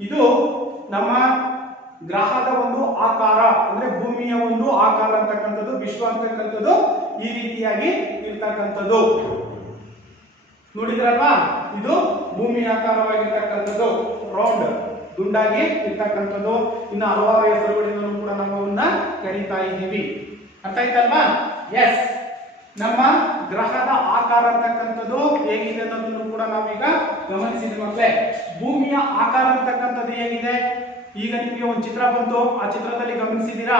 ಇದು ನಮ್ಮ ಗ್ರಹದ ಒಂದು ಆಕಾರ, ಅಂದ್ರೆ ಭೂಮಿಯ ಒಂದು ಆಕಾರ ಅಂತಕ್ಕಂಥದ್ದು, ವಿಶ್ವ ಅಂತಕ್ಕಂಥದ್ದು ಈ ರೀತಿಯಾಗಿ ಇರ್ತಕ್ಕಂಥದ್ದು. ನೋಡಿದ್ರಲ್ವಾ, ಇದು ಭೂಮಿ ಆಕಾರವಾಗಿರ್ತಕ್ಕಂಥದ್ದು, ರೌಂಡ್ ದುಂಡಾಗಿ ಇರ್ತಕ್ಕಂಥದ್ದು. ಇನ್ನು ಹಲವಾರು ಹೆಸರುಗಳಿಂದಲೂ ಕೂಡ ನಾವು ಅವನ್ನ ಕರೀತಾ ಇದ್ದೀವಿ. ಅರ್ಥ ಆಯ್ತಲ್ವಾ? ಎಸ್, ನಮ್ಮ ಗ್ರಹದ ಆಕಾರ ಅಂತಕ್ಕಂಥದ್ದು ಹೇಗಿದೆ ಅನ್ನೋದನ್ನು ಕೂಡ ನಾವೀಗ ಗಮನಿಸಿದ್ವಿ ಮಕ್ಕಳೇ. ಭೂಮಿಯ ಆಕಾರ ಅಂತಕ್ಕಂಥದ್ದು ಹೇಗಿದೆ, ಈಗ ನಿಮಗೆ ಒಂದು ಚಿತ್ರ ಬಂತು, ಆ ಚಿತ್ರದಲ್ಲಿ ಗಮನಿಸಿದ್ದೀರಾ,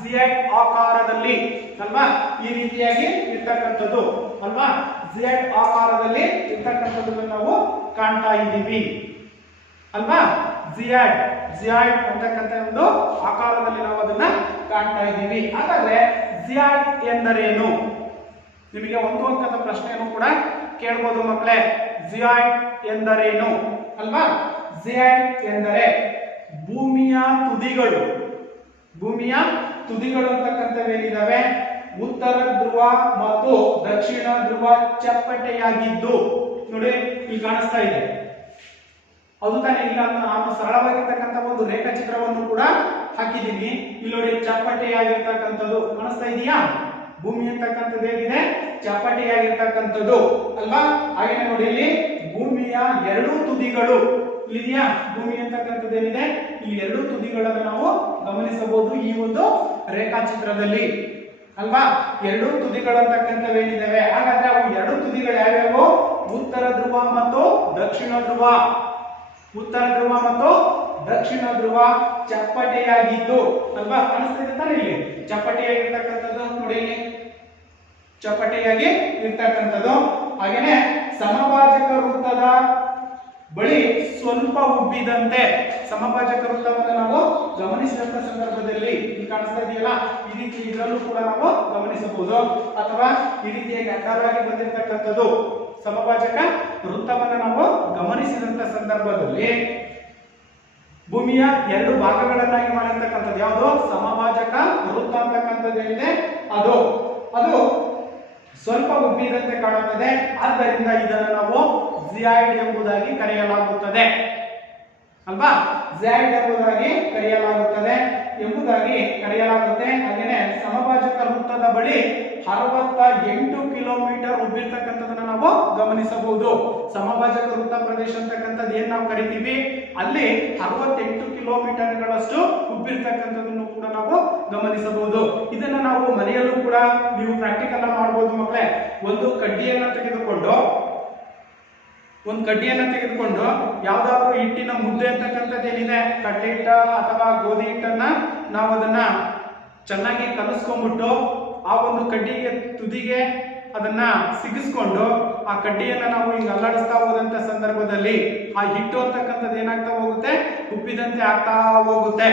ಝಿಯಡ್ ಆಕಾರದಲ್ಲಿ ಅಲ್ವಾ, ಈ ರೀತಿಯಾಗಿ ಇರ್ತಕ್ಕಂಥದ್ದು ಅಲ್ವಾ, ಝಿಯಡ್ ಆಕಾರದಲ್ಲಿ ಇರ್ತಕ್ಕಂಥದ್ದನ್ನು ನಾವು ಕಾಣ್ತಾ ಇದ್ದೀವಿ ಅಲ್ವಾ. ಝಿಯಡ್ ಝಿಯಡ್ ಅಂತಕ್ಕಂಥ ಒಂದು ಆಕಾರದಲ್ಲಿ ನಾವು ಅದನ್ನ ಕಾಣ್ತಾ ಇದ್ದೀವಿ. ಹಾಗಾದ್ರೆ ಝಿಯಡ್ ಎಂದರೇನು? ನಿಮಗೆ ಒಂದು ಅಂಕದ ಪ್ರಶ್ನೆಯನ್ನು ಕೂಡ ಕೇಳಬಹುದು ಮಕ್ಕಳೇ. ಝಿಯಡ್ ಎಂದರೇನು ಅಲ್ವಾ? ಝಿಯಡ್ ಎಂದರೆ ಭೂಮಿಯ ತುದಿಗಳು, ಭೂಮಿಯ ತುದಿಗಳು ಅಂತಕ್ಕಂಥವೇನಿದಾವೆ, ಉತ್ತರ ಧ್ರುವ ಮತ್ತು ದಕ್ಷಿಣ ಧ್ರುವ ಚಪ್ಪಟೆಯಾಗಿದ್ದು, ನೋಡಿ ಇಲ್ಲಿ ಕಾಣಿಸ್ತಾ ಇದೆ, ಅದು ತಾನೇ. ಇಲ್ಲ ನಾನು ಸರಳವಾಗಿರ್ತಕ್ಕಂಥ ಒಂದು ರೇಖಾಚಿತ್ರವನ್ನು ಕೂಡ ಹಾಕಿದ್ದೀನಿ. ಇಲ್ಲಿ ನೋಡಿ, ಚಪ್ಪಟೆಯಾಗಿರ್ತಕ್ಕಂಥದ್ದು ಕಾಣಿಸ್ತಾ ಇದೆಯಾ? ಭೂಮಿ ಅಂತಕ್ಕಂಥದ್ದು ಹೇಗಿದೆ, ಚಪ್ಪಟೆಯಾಗಿರ್ತಕ್ಕಂಥದ್ದು ಅಲ್ವಾ. ಹಾಗೆ ನೋಡಿ, ಇಲ್ಲಿ ಭೂಮಿಯ ಎರಡೂ ತುದಿಗಳು ಇದೆಯಾ, ಭೂಮಿ ಅಂತಕ್ಕಂಥದ್ದು ಏನಿದೆ, ಇಲ್ಲಿ ಎರಡೂ ತುದಿಗಳನ್ನು ನಾವು ಗಮನಿಸಬಹುದು ಈ ಒಂದು ರೇಖಾಚಿತ್ರದಲ್ಲಿ ಅಲ್ವಾ. ಎರಡೂ ತುದಿಗಳು ಅಂತಕ್ಕಂಥವೇನಿದ್ದಾವೆ, ಹಾಗಾದ್ರೆ ಅವು ಎರಡು ತುದಿಗಳು ಯಾವ್ಯಾವು? ಉತ್ತರ ಧ್ರುವ ಮತ್ತು ದಕ್ಷಿಣ ಧ್ರುವ. ಉತ್ತರ ಧ್ರುವ ಮತ್ತು ದಕ್ಷಿಣ ಧ್ರುವ ಚಪ್ಪಟೆಯಾಗಿದ್ದು ಅಲ್ವಾ, ಕಾಣಿಸ್ತಿದೆ ತಾನೆ ಇಲ್ಲಿ, ಚಪ್ಪಟೆಯಾಗಿರ್ತಕ್ಕಂಥದ್ದು ನೋಡಿ, ಇಲ್ಲಿ ಚಪ್ಪಟೆಯಾಗಿ ಇರ್ತಕ್ಕಂಥದ್ದು. ಹಾಗೇನೆ ಸಮಭಾಜಕ ವೃತ್ತದ ಬಳಿ ಸ್ವಲ್ಪ ಉಬ್ಬಿದಂತೆ, ಸಮಭಾಜಕ ವೃತ್ತವನ್ನು ನಾವು ಗಮನಿಸಿದಂತ ಸಂದರ್ಭದಲ್ಲಿ ಇಲ್ಲಿ ಕಾಣಿಸ್ತಾ ಇದೆಯಲ್ಲ, ಈ ರೀತಿ ಇದರಲ್ಲೂ ಕೂಡ ನಾವು ಗಮನಿಸಬಹುದು. ಅಥವಾ ಈ ರೀತಿಯಾಗಿ ಅಡ್ಡವಾಗಿ ಬಂದಿರತಕ್ಕಂಥದ್ದು ಸಮಭಾಜಕ ವೃತ್ತವನ್ನು ನಾವು ಗಮನಿಸಿದಂತ ಸಂದರ್ಭದಲ್ಲಿ ಭೂಮಿಯ ಎರಡು ಭಾಗಗಳನ್ನಾಗಿ ಮಾಡಿರ್ತಕ್ಕಂಥದ್ದು ಯಾವುದು? ಸಮಭಾಜಕ ವೃತ್ತ ಅಂತಕ್ಕಂಥದ್ದು ಏನಿದೆ ಅದು ಸ್ವಲ್ಪ ಉಬ್ಬಿದಂತೆ ಕಾಣುತ್ತದೆ. ಆದ್ದರಿಂದ ಇದನ್ನು ನಾವು ಝಿಯಾಯ್ಡ್ ಎಂಬುದಾಗಿ ಕರೆಯಲಾಗುತ್ತದೆ ಅಲ್ವಾ. ಝಿಯಾಯ್ಡ್ ಎಂಬುದಾಗಿ ಕರೆಯಲಾಗುತ್ತೆ. ಹಾಗೆಯೇ ಸಮಭಾಜಕ ವೃತ್ತದ ಬಳಿ 68 ಕಿಲೋಮೀಟರ್ ಉಬ್ಬಿರ್ತಕ್ಕಂಥದನ್ನ ನಾವು ಗಮನಿಸಬಹುದು. ಸಮಭಾಜಕ ವೃತ್ತ ಪ್ರದೇಶ ಅಂತಕ್ಕಂಥದ್ದು ಏನ್ ನಾವು ಕರಿತೀವಿ, ಅಲ್ಲಿ 68 ಕಿಲೋಮೀಟರ್ಗಳಷ್ಟು ಉಬ್ಬಿರ್ತಕ್ಕಂಥದನ್ನು ಕೂಡ ನಾವು ಗಮನಿಸಬಹುದು. ಇದನ್ನ ನಾವು ಮನೆಯಲ್ಲೂ ಕೂಡ ನೀವು ಪ್ರಾಕ್ಟಿಕಲ್ ಮಾಡಬಹುದು ಮಕ್ಕಳೇ. ಒಂದು ಕಡ್ಡಿಯನ್ನ ತೆಗೆದುಕೊಂಡು ಯಾವ್ದಾದ್ರು ಹಿಟ್ಟಿನ ಮುದ್ದೆ ಅಂತಕ್ಕಂಥದ್ದು ಏನಿದೆ, ಕಡ್ಲೆ ಹಿಟ್ಟ ಅಥವಾ ಗೋಧಿ ಹಿಟ್ಟನ್ನ ನಾವು ಅದನ್ನ ಚೆನ್ನಾಗಿ ಕಲಸ್ಕೊಂಡ್ಬಿಟ್ಟು ಆ ಒಂದು ಕಡ್ಡಿಗೆ ತುದಿಗೆ ಅದನ್ನ ಸಿಗಿಸ್ಕೊಂಡು ಆ ಕಡ್ಡಿಯನ್ನ ನಾವು ಹಿಂಗೆ ಅಲ್ಲಾಡಿಸ್ತಾ ಹೋದಂತ ಸಂದರ್ಭದಲ್ಲಿ ಆ ಹಿಟ್ಟು ಅಂತಕ್ಕಂಥದ್ದು ಏನಾಗ್ತಾ ಹೋಗುತ್ತೆ, ಉಬ್ಬಿದಂತೆ ಆಗ್ತಾ ಹೋಗುತ್ತೆ.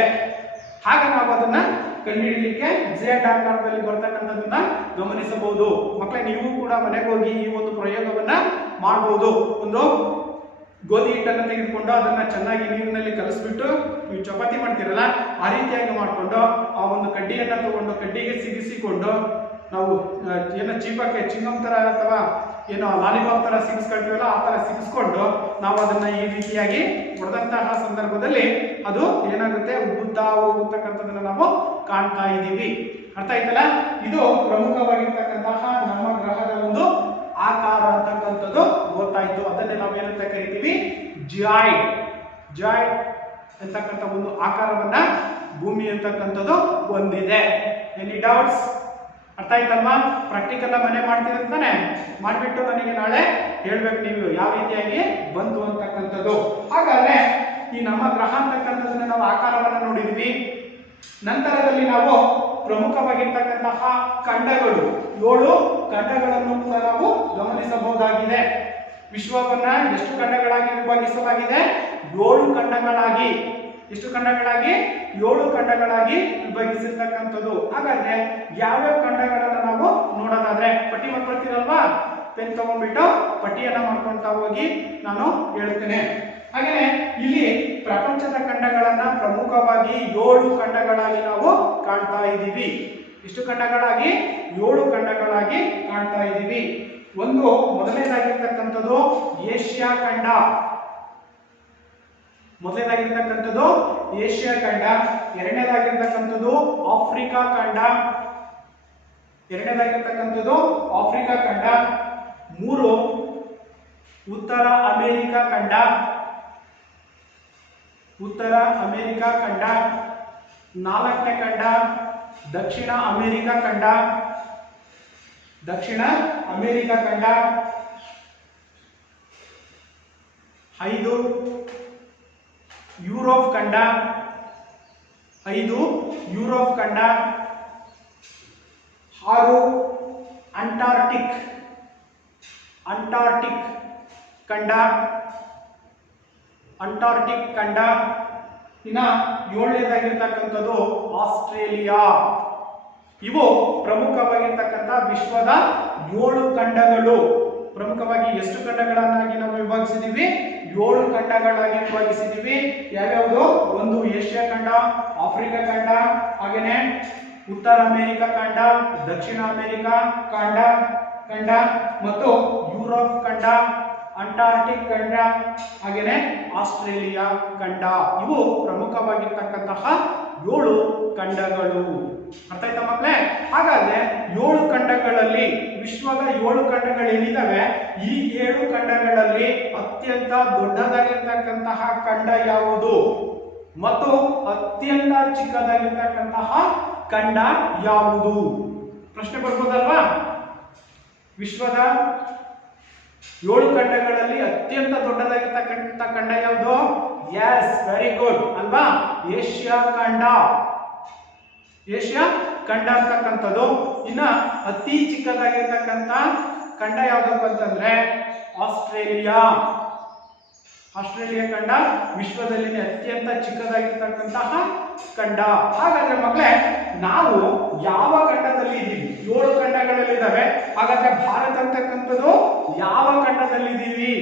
ಹಾಗೆ ನಾವು ಅದನ್ನ ಕಂಡುಹಿಡಿಯಲಿಕ್ಕೆ ಝೆಡ್ ಆಕಾರದಲ್ಲಿ ಬರ್ತಕ್ಕಂಥದನ್ನ ಗಮನಿಸಬಹುದು. ಮಕ್ಕಳೇ, ನೀವು ಕೂಡ ಮನೆಗೆ ಹೋಗಿ ಈ ಒಂದು ಪ್ರಯೋಗವನ್ನ ಮಾಡಬಹುದು. ಒಂದು ಗೋಧಿ ಹಿಟ್ಟನ್ನು ತೆಗೆದುಕೊಂಡು ಅದನ್ನ ಚೆನ್ನಾಗಿ ನೀರಿನಲ್ಲಿ ಕಲಸ್ಬಿಟ್ಟು ನೀವು ಚಪಾತಿ ಮಾಡ್ತೀರಲ್ಲ, ಆ ರೀತಿಯಾಗಿ ಮಾಡಿಕೊಂಡು ಆ ಒಂದು ಕಡ್ಡಿಯನ್ನ ತಗೊಂಡು ಕಡ್ಡಿಗೆ ಸಿಗಿಸಿಕೊಂಡು ನಾವು ಏನೋ ಚೀಪಕ್ಕೆ ಚಿಂಗಮ್ ತರ ಅಥವಾ ಏನೋ ಲಾಲಿಪಾಪ್ ತರ ಸಿಗಿಸ್ಕೊಳ್ತೀವಲ್ಲ, ಆ ತರ ಸಿಗಿಸ್ಕೊಂಡು ನಾವು ಅದನ್ನ ಈ ರೀತಿಯಾಗಿ ಹೊಡೆದಂತಹ ಸಂದರ್ಭದಲ್ಲಿ ಅದು ಏನಾಗುತ್ತೆ, ಉಬ್ಬುತ್ತಾ ಹೋಗುತ್ತಕ್ಕಂಥದನ್ನ ನಾವು ಕಾಣ್ತಾ ಇದ್ದೀವಿ. ಅರ್ಥ ಆಯ್ತಲ್ಲ? ಇದು ಪ್ರಮುಖವಾಗಿರ್ತಕ್ಕಂತಹ ನಮ್ಮ ಗ್ರಹದ ಒಂದು ಆಕಾರ ಅಂತಕ್ಕಂಥದ್ದು ಗೊತ್ತಾಯ್ತು. ಅದನ್ನೇ ನಾವು ಏನಂತ ಕರಿತೀವಿ, ಜಿಯಾಯ್ಡ್ ಅಂತಕ್ಕಂಥ ಒಂದು ಆಕಾರವನ್ನ ಭೂಮಿ ಅಂತಕ್ಕಂಥದ್ದು ಹೊಂದಿದೆ. Any doubts? ಅರ್ಥ ಆಯ್ತಲ್ವಾ? ಪ್ರಾಕ್ಟಿಕಲ್ ಮನೆ ಮಾಡ್ತೀರಂತಾನೆ, ಮಾಡಿಬಿಟ್ಟು ನನಗೆ ನಾಳೆ ಹೇಳ್ಬೇಕು ನೀವು ಯಾವ ರೀತಿಯಾಗಿ ಬಂತು ಅಂತಕ್ಕಂಥದ್ದು. ಹಾಗಾದ್ರೆ ಈ ನಮ್ಮ ಗ್ರಹ ಅಂತಕ್ಕಂಥದ್ದನ್ನ ನಾವು ಆಕಾರವನ್ನ ನೋಡಿದ್ವಿ. ನಂತರದಲ್ಲಿ ನಾವು ಪ್ರಮುಖವಾಗಿರ್ತಕ್ಕಂತಹ ಖಂಡಗಳು, 7 ಖಂಡಗಳನ್ನು ಕೂಡ ನಾವು ಗಮನಿಸಬಹುದಾಗಿದೆ. ವಿಶ್ವವನ್ನ ಎಷ್ಟು ಖಂಡಗಳಾಗಿ ವಿಭಜಿಸಲಾಗಿದೆ? 7 ಖಂಡಗಳಾಗಿ. ಎಷ್ಟು ಖಂಡಗಳಾಗಿ? 7 ಖಂಡಗಳಾಗಿ ವಿಭಜಿಸಿರ್ತಕ್ಕಂಥದ್ದು. ಹಾಗಾದ್ರೆ ಯಾವ್ಯಾವ ಖಂಡಗಳನ್ನ ನಾವು ನೋಡೋದಾದ್ರೆ ಪಟ್ಟಿ ಮಾಡ್ಕೊಳ್ತೀರಲ್ವಾ, ಪೆನ್ ತಗೊಂಡ್ಬಿಟ್ಟು ಪಟ್ಟಿಯನ್ನ ಮಾಡ್ಕೊಳ್ತಾ ಹೋಗಿ ನಾನು ಹೇಳ್ತೇನೆ. ಹಾಗೇನೆ ಇಲ್ಲಿ ಪ್ರಪಂಚದ ಖಂಡಗಳನ್ನ ಪ್ರಮುಖವಾಗಿ 7 ಖಂಡಗಳಾಗಿ ನಾವು ಕಾಣ್ತಾ ಇದ್ದೀವಿ. ಎಷ್ಟು ಖಂಡಗಳಾಗಿ? 7 ಖಂಡಗಳಾಗಿ ಕಾಣ್ತಾ ಇದ್ದೀವಿ. ಒಂದು ಮೊದಲನೇದಾಗಿರ್ತಕ್ಕಂಥದ್ದು ಏಷ್ಯಾ ಖಂಡ. ಮೊದಲನೇದಾಗಿರ್ತಕ್ಕಂಥದ್ದು ಏಷ್ಯಾ ಖಂಡ, ಎರಡನೇದಾಗಿರ್ತಕ್ಕಂಥದ್ದು ಆಫ್ರಿಕಾ ಖಂಡ, ಮೂರು ಉತ್ತರ ಅಮೆರಿಕಾ ಖಂಡ, ನಾಲ್ಕನೇ ಖಂಡ ದಕ್ಷಿಣ ಅಮೆರಿಕಾ ಖಂಡ, 5 ಯುರೋಪ್ ಖಂಡ, 6 ಅಂಟಾರ್ಕ್ಟಿಕ್ ಖಂಡ, ಇನ್ನ 7ನೇದಾಗಿರ್ತಕ್ಕಂಥದ್ದು ಆಸ್ಟ್ರೇಲಿಯಾ. ಇವು ಪ್ರಮುಖವಾಗಿರ್ತಕ್ಕಂಥ ವಿಶ್ವದ 7 ಖಂಡಗಳು. ಪ್ರಮುಖವಾಗಿ ಎಷ್ಟು ಖಂಡಗಳನ್ನಾಗಿ ನಾವು ವಿಭಾಗಿಸಿದೀವಿ? 7 ಖಂಡಗಳಾಗಿ ವಿಭಾಗಿಸಿದೀವಿ. ಯಾವ್ಯಾವುದು? ಒಂದು ಏಷ್ಯಾ ಖಂಡ, ಆಫ್ರಿಕಾ ಖಂಡ, ಹಾಗೇನೆ ಉತ್ತರ ಅಮೆರಿಕಾ ಖಂಡ, ದಕ್ಷಿಣ ಅಮೆರಿಕಾ ಖಂಡ ಮತ್ತು ಯುರೋಪ್ ಖಂಡ, ಅಂಟಾರ್ಕ್ಟಿಕ್ ಖಂಡ, ಹಾಗೇನೆ ಆಸ್ಟ್ರೇಲಿಯಾ ಖಂಡ. ಇವು ಪ್ರಮುಖವಾಗಿರ್ತಕ್ಕಂತಹ 7 ಖಂಡಗಳು. ಅರ್ಥ ಆಯ್ತಾ ಮಕ್ಕಳೇ? ಹಾಗಾದ್ರೆ 7 ಖಂಡಗಳಲ್ಲಿ, ವಿಶ್ವದ 7 ಖಂಡಗಳೇನಿದಾವೆ, ಈ 7 ಖಂಡಗಳಲ್ಲಿ ಅತ್ಯಂತ ದೊಡ್ಡದಾಗಿರ್ತಕ್ಕಂತಹ ಖಂಡ ಯಾವುದು ಮತ್ತು ಅತ್ಯಂತ ಚಿಕ್ಕದಾಗಿರ್ತಕ್ಕಂತಹ ಖಂಡ ಯಾವುದು? ಪ್ರಶ್ನೆ ಬರ್ಬೋದಲ್ವಾ? ವಿಶ್ವದ 7 ಖಂಡಗಳಲ್ಲಿ ಅತ್ಯಂತ ದೊಡ್ಡದಾಗಿರ್ತಕ್ಕಂಥ ಖಂಡ ಯಾವುದು? ಎಸ್, ವೆರಿ ಗುಡ್ ಅಲ್ವಾ? ಏಷ್ಯಾ ಖಂಡ ಅಂತಕ್ಕಂಥದ್ದು. ಇನ್ನ ಅತಿ ಚಿಕ್ಕದಾಗಿರ್ತಕ್ಕಂಥ ಖಂಡ ಯಾವ್ದಪ್ಪ ಅಂತಂದ್ರೆ ಆಸ್ಟ್ರೇಲಿಯಾ ಖಂಡ ವಿಶ್ವದಲ್ಲಿ ಅತ್ಯಂತ ಚಿಕ್ಕದಾಗಿರ್ತಕ್ಕಂತಹ ಖಂಡ. ಹಾಗಾದ್ರೆ ಮಕ್ಕಳೇ, ನಾವು ಯಾವ ಖಂಡದಲ್ಲಿ ಇದ್ದೀವಿ? 7 ಖಂಡಗಳಲ್ಲಿದ್ದಾವೆ. ಹಾಗಾದ್ರೆ ಭಾರತ ಅಂತಕ್ಕಂಥದ್ದು ಯಾವ ಖಂಡದಲ್ಲಿದ್ದೀವಿ?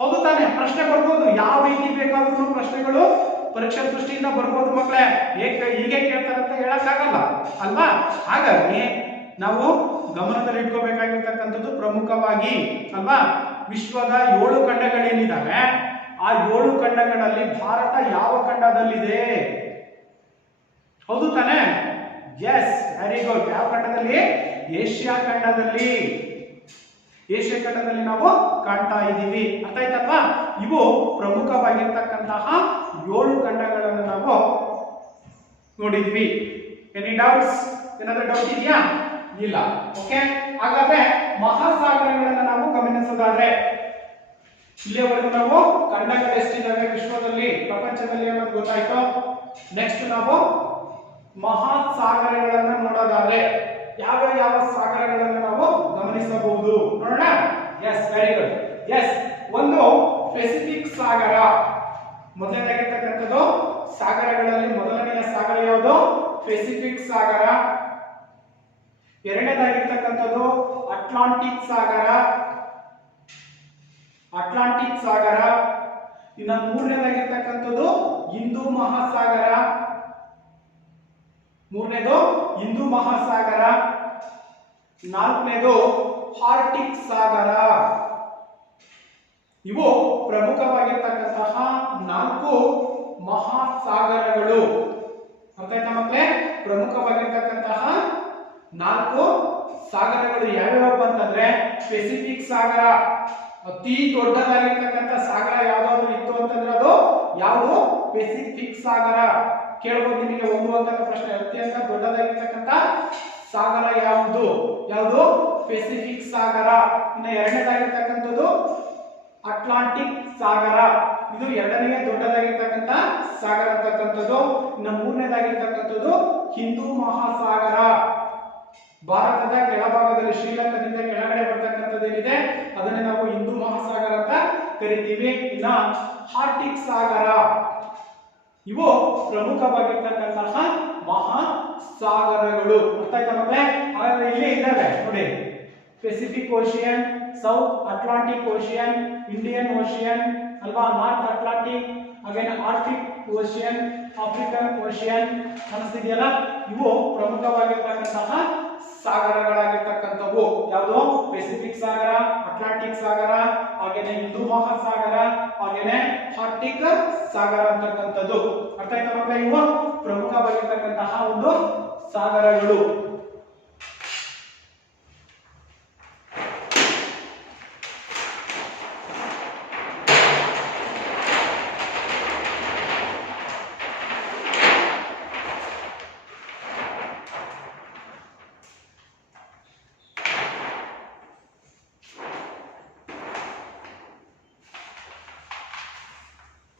ಹೌದು ತಾನೆ? ಪ್ರಶ್ನೆ ಬರ್ಬೋದು, ಯಾವ ರೀತಿ ಬೇಕಾದ್ರೂ ಪ್ರಶ್ನೆಗಳು ಪರೀಕ್ಷಾ ದೃಷ್ಟಿಯಿಂದ ಬರ್ಬೋದು ಮಕ್ಕಳೇ. ಹೀಗೆ ಕೇಳ್ತಾರಂತ ಹೇಳಕ್ಕಾಗಲ್ಲ ಅಲ್ವಾ? ಹಾಗಾಗಿ ನಾವು ಗಮನದಲ್ಲಿ ಇಟ್ಕೋಬೇಕಾಗಿರ್ತಕ್ಕಂಥದ್ದು ಪ್ರಮುಖವಾಗಿ ಅಲ್ವಾ, ವಿಶ್ವದ 7 ಖಂಡಗಳೇನಿದ್ದಾವೆ, ಆ 7 ಖಂಡಗಳಲ್ಲಿ ಭಾರತ ಯಾವ ಖಂಡದಲ್ಲಿದೆ? ಹೌದು ತಾನೆ? Yes, very good. ಯಾವ ಖಂಡದಲ್ಲಿ? ಏಷ್ಯಾ ಖಂಡದಲ್ಲಿ ನಾವು ಕಾಣ್ತಾ ಇದ್ದೀವಿ. ಅರ್ಥ ಆಯ್ತಲ್ವಾ? ಇವು ಪ್ರಮುಖವಾಗಿರ್ತಕ್ಕಂತಹ 7 ಖಂಡಗಳನ್ನು ನಾವು ನೋಡಿದ್ವಿ. Any doubts? ಏನಾದ್ರೂ ಡೌಟ್ ಇದೆಯಾ? ಇಲ್ಲ. ಓಕೆ, ಹಾಗಾದ್ರೆ ಮಹಾಸಾಗರಗಳನ್ನು ನಾವು ಗಮನಿಸೋದಾದ್ರೆ, ಇಲ್ಲಿಯವರೆಗೂ ನಾವು ಖಂಡಗಳು ಎಷ್ಟಿದ್ದಾವೆ ವಿಶ್ವದಲ್ಲಿ, ಪ್ರಪಂಚದಲ್ಲಿ ಅನ್ನೋದು ಗೊತ್ತಾಯ್ತು. ನೆಕ್ಸ್ಟ್ ನಾವು ಮಹಾಸಾಗರಗಳನ್ನು ನೋಡೋದಾದ್ರೆ ಯಾವ ಸಾಗರಗಳನ್ನು ನಾವು ಗಮನಿಸಬಹುದು ನೋಡೋಣ. Yes, very good. ಎಸ್, ಒಂದು ಪೆಸಿಫಿಕ್ ಸಾಗರ. ಮೊದಲನೇದಾಗಿರ್ತಕ್ಕಂಥದ್ದು ಸಾಗರಗಳಲ್ಲಿ ಮೊದಲನೆಯ ಸಾಗರ ಯಾವುದು? ಪೆಸಿಫಿಕ್ ಸಾಗರ. ಎರಡನೇದಾಗಿರ್ತಕ್ಕಂಥದ್ದು ಅಟ್ಲಾಂಟಿಕ್ ಸಾಗರ. ಇನ್ನು ಮೂರನೇದಾಗಿರ್ತಕ್ಕಂಥದ್ದು ಹಿಂದೂ ಮಹಾಸಾಗರ. ನಾಲ್ಕನೇದು ಆರ್ಟಿಕ್ ಸಾಗರ. ಇವು ಪ್ರಮುಖವಾಗಿರ್ತಕ್ಕಂತಹ 4 ಮಹಾಸಾಗರಗಳು. ಅರ್ಥ ಆಯ್ತಾ ಮಕ್ಕಳೇ? ಪ್ರಮುಖವಾಗಿರ್ತಕ್ಕಂತಹ 4 ಸಾಗರಗಳು ಯಾವ್ಯಾವ ಅಂತಂದ್ರೆ, ಪೆಸಿಫಿಕ್ ಸಾಗರ. ಅತಿ ದೊಡ್ಡದಾಗಿರ್ತಕ್ಕಂಥ ಸಾಗರ ಯಾವ್ದಾದ್ರು ಇತ್ತು ಅಂತಂದ್ರೆ ಅದು ಯಾವುದು? ಪೆಸಿಫಿಕ್ ಸಾಗರ. ಕೇಳಬಹುದು ನಿಮಗೆ 1 ಅಂಕದ ಪ್ರಶ್ನೆ. ಅತ್ಯಂತ ದೊಡ್ಡದಾಗಿರ್ತಕ್ಕಂಥ ಸಾಗರ ಯಾವುದು? ಪೆಸಿಫಿಕ್ ಸಾಗರ. ಇನ್ನು ಎರಡನೇದಾಗಿರ್ತಕ್ಕಂಥದ್ದು ಅಟ್ಲಾಂಟಿಕ್ ಸಾಗರ. ಇದು ಎರಡನೆಯ ದೊಡ್ಡದಾಗಿರ್ತಕ್ಕಂಥ ಸಾಗರ ಅಂತಕ್ಕಂಥದ್ದು. ಇನ್ನು ಮೂರನೇದಾಗಿರ್ತಕ್ಕಂಥದ್ದು ಹಿಂದೂ ಮಹಾಸಾಗರ. ಭಾರತದ ಕೆಳಭಾಗದಲ್ಲಿ ಶ್ರೀಲಂಕಾದಿಂದ ಕೆಳಗಡೆ ಬರ್ತಕ್ಕಂಥದ್ದು ಏನಿದೆ ಅದನ್ನೇ ನಾವು ಹಿಂದೂ ಮಹಾಸಾಗರ ಅಂತ ಕರಿತೀವಿ. ಇನ್ನ ಆರ್ಟಿಕ್ ಸಾಗರ. ಇವು ಪ್ರಮುಖವಾಗಿರ್ತಕ್ಕಂತಹ ಮಹಾಸಾಗರಗಳು. ಅರ್ಥ ಆಯ್ತಾ ಮಕ್ಕಳೇ? ಹಾಗಾದ್ರೆ ಇಲ್ಲಿ ಇದ್ದಾವೆ ನೋಡಿ, Pacific ocean, south Atlantic ocean, Indian ocean ಅಲ್ವಾ, ನಾರ್ತ್ ಅಟ್ಲಾಂಟಿಕ್, ಹಾಗೇನೆ ಆರ್ಟಿಕ್ ಓಷಿಯನ್, ಆಫ್ರಿಕನ್ ಓಷಿಯನ್ ಕಾಣಿಸ್ತಿದೆಯಲ್ಲ. ಇವು ಪ್ರಮುಖವಾಗಿರ್ತಕ್ಕಂತಹ ಸಾಗರಗಳಾಗಿರ್ತಕ್ಕಂಥವು. ಯಾವುದು? ಪೆಸಿಫಿಕ್ ಸಾಗರ, ಅಟ್ಲಾಂಟಿಕ್ ಸಾಗರ, ಹಾಗೇನೆ ಹಿಂದೂ ಮಹಾಸಾಗರ, ಹಾಗೇನೆ ಆರ್ಟಿಕ್ ಸಾಗರ ಅಂತಕ್ಕಂಥದ್ದು. ಅರ್ಥ ಆಯ್ತಾ ಮಕ್ಕಳೇ? ಇವು ಪ್ರಮುಖವಾಗಿರ್ತಕ್ಕಂತಹ ಒಂದು ಸಾಗರಗಳು.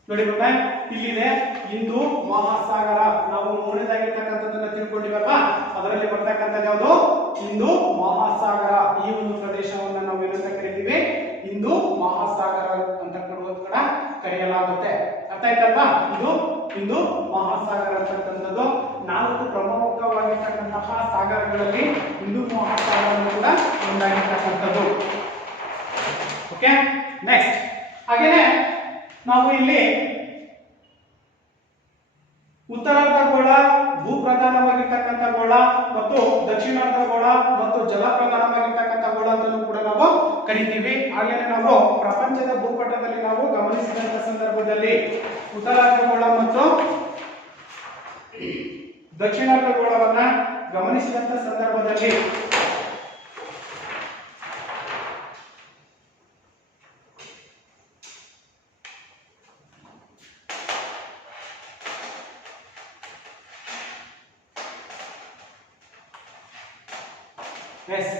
ನೋಡಿ ಮಕ್ಕಳೇ, ಇಲ್ಲಿದೆ ಹಿಂದೂ ಮಹಾಸಾಗರ. ನಾವು ಮೂರನೇದಾಗಿರ್ತಕ್ಕಂಥದ್ದನ್ನ ತಿಳ್ಕೊಂಡಿವಲ್ವಾ, ಅದರಲ್ಲಿ ಬರ್ತಕ್ಕಂಥದ್ದು ಯಾವುದು? ಹಿಂದೂ ಮಹಾಸಾಗರ. ಈ ಒಂದು ಪ್ರದೇಶವನ್ನ ನಾವು ಏನಂತ ಕರಿತೀವಿ? ಹಿಂದೂ ಮಹಾಸಾಗರ ಅಂತ ಕೂಡ ಕರೆಯಲಾಗುತ್ತೆ. ಅರ್ಥ ಆಯ್ತಲ್ವಾ? ಇದು ಹಿಂದೂ ಮಹಾಸಾಗರ ಅಂತಕ್ಕಂಥದ್ದು 4 ಪ್ರಮುಖವಾಗಿರ್ತಕ್ಕಂತಹ ಸಾಗರಗಳಲ್ಲಿ ಹಿಂದೂ ಮಹಾಸಾಗರ ಕೂಡ ಒಂದಾಗಿರ್ತಕ್ಕಂಥದ್ದು. ಓಕೆ, ನೆಕ್ಸ್ಟ್ ಹಾಗೇನೆ ನಾವು ಇಲ್ಲಿ ಉತ್ತರಾರ್ಧಗೋಳ, ಭೂಪ್ರಧಾನವಾಗಿರ್ತಕ್ಕಂಥ ಗೋಳ ಮತ್ತು ದಕ್ಷಿಣಾರ್ಧಗೋಳ ಮತ್ತು ಜಲಪ್ರಧಾನವಾಗಿರ್ತಕ್ಕಂಥ ಗೋಳ ಅಂತಲೂ ಕೂಡ ನಾವು ಕರಿತೀವಿ. ಹಾಗೇನೆ ನಾವು ಪ್ರಪಂಚದ ಭೂಪಟದಲ್ಲಿ ನಾವು ಗಮನಿಸಿದಂತ ಸಂದರ್ಭದಲ್ಲಿ ಉತ್ತರಾರ್ಧಗೋಳ ಮತ್ತು ದಕ್ಷಿಣಾರ್ಧಗೋಳವನ್ನ ಗಮನಿಸಿದಂತ ಸಂದರ್ಭದಲ್ಲಿ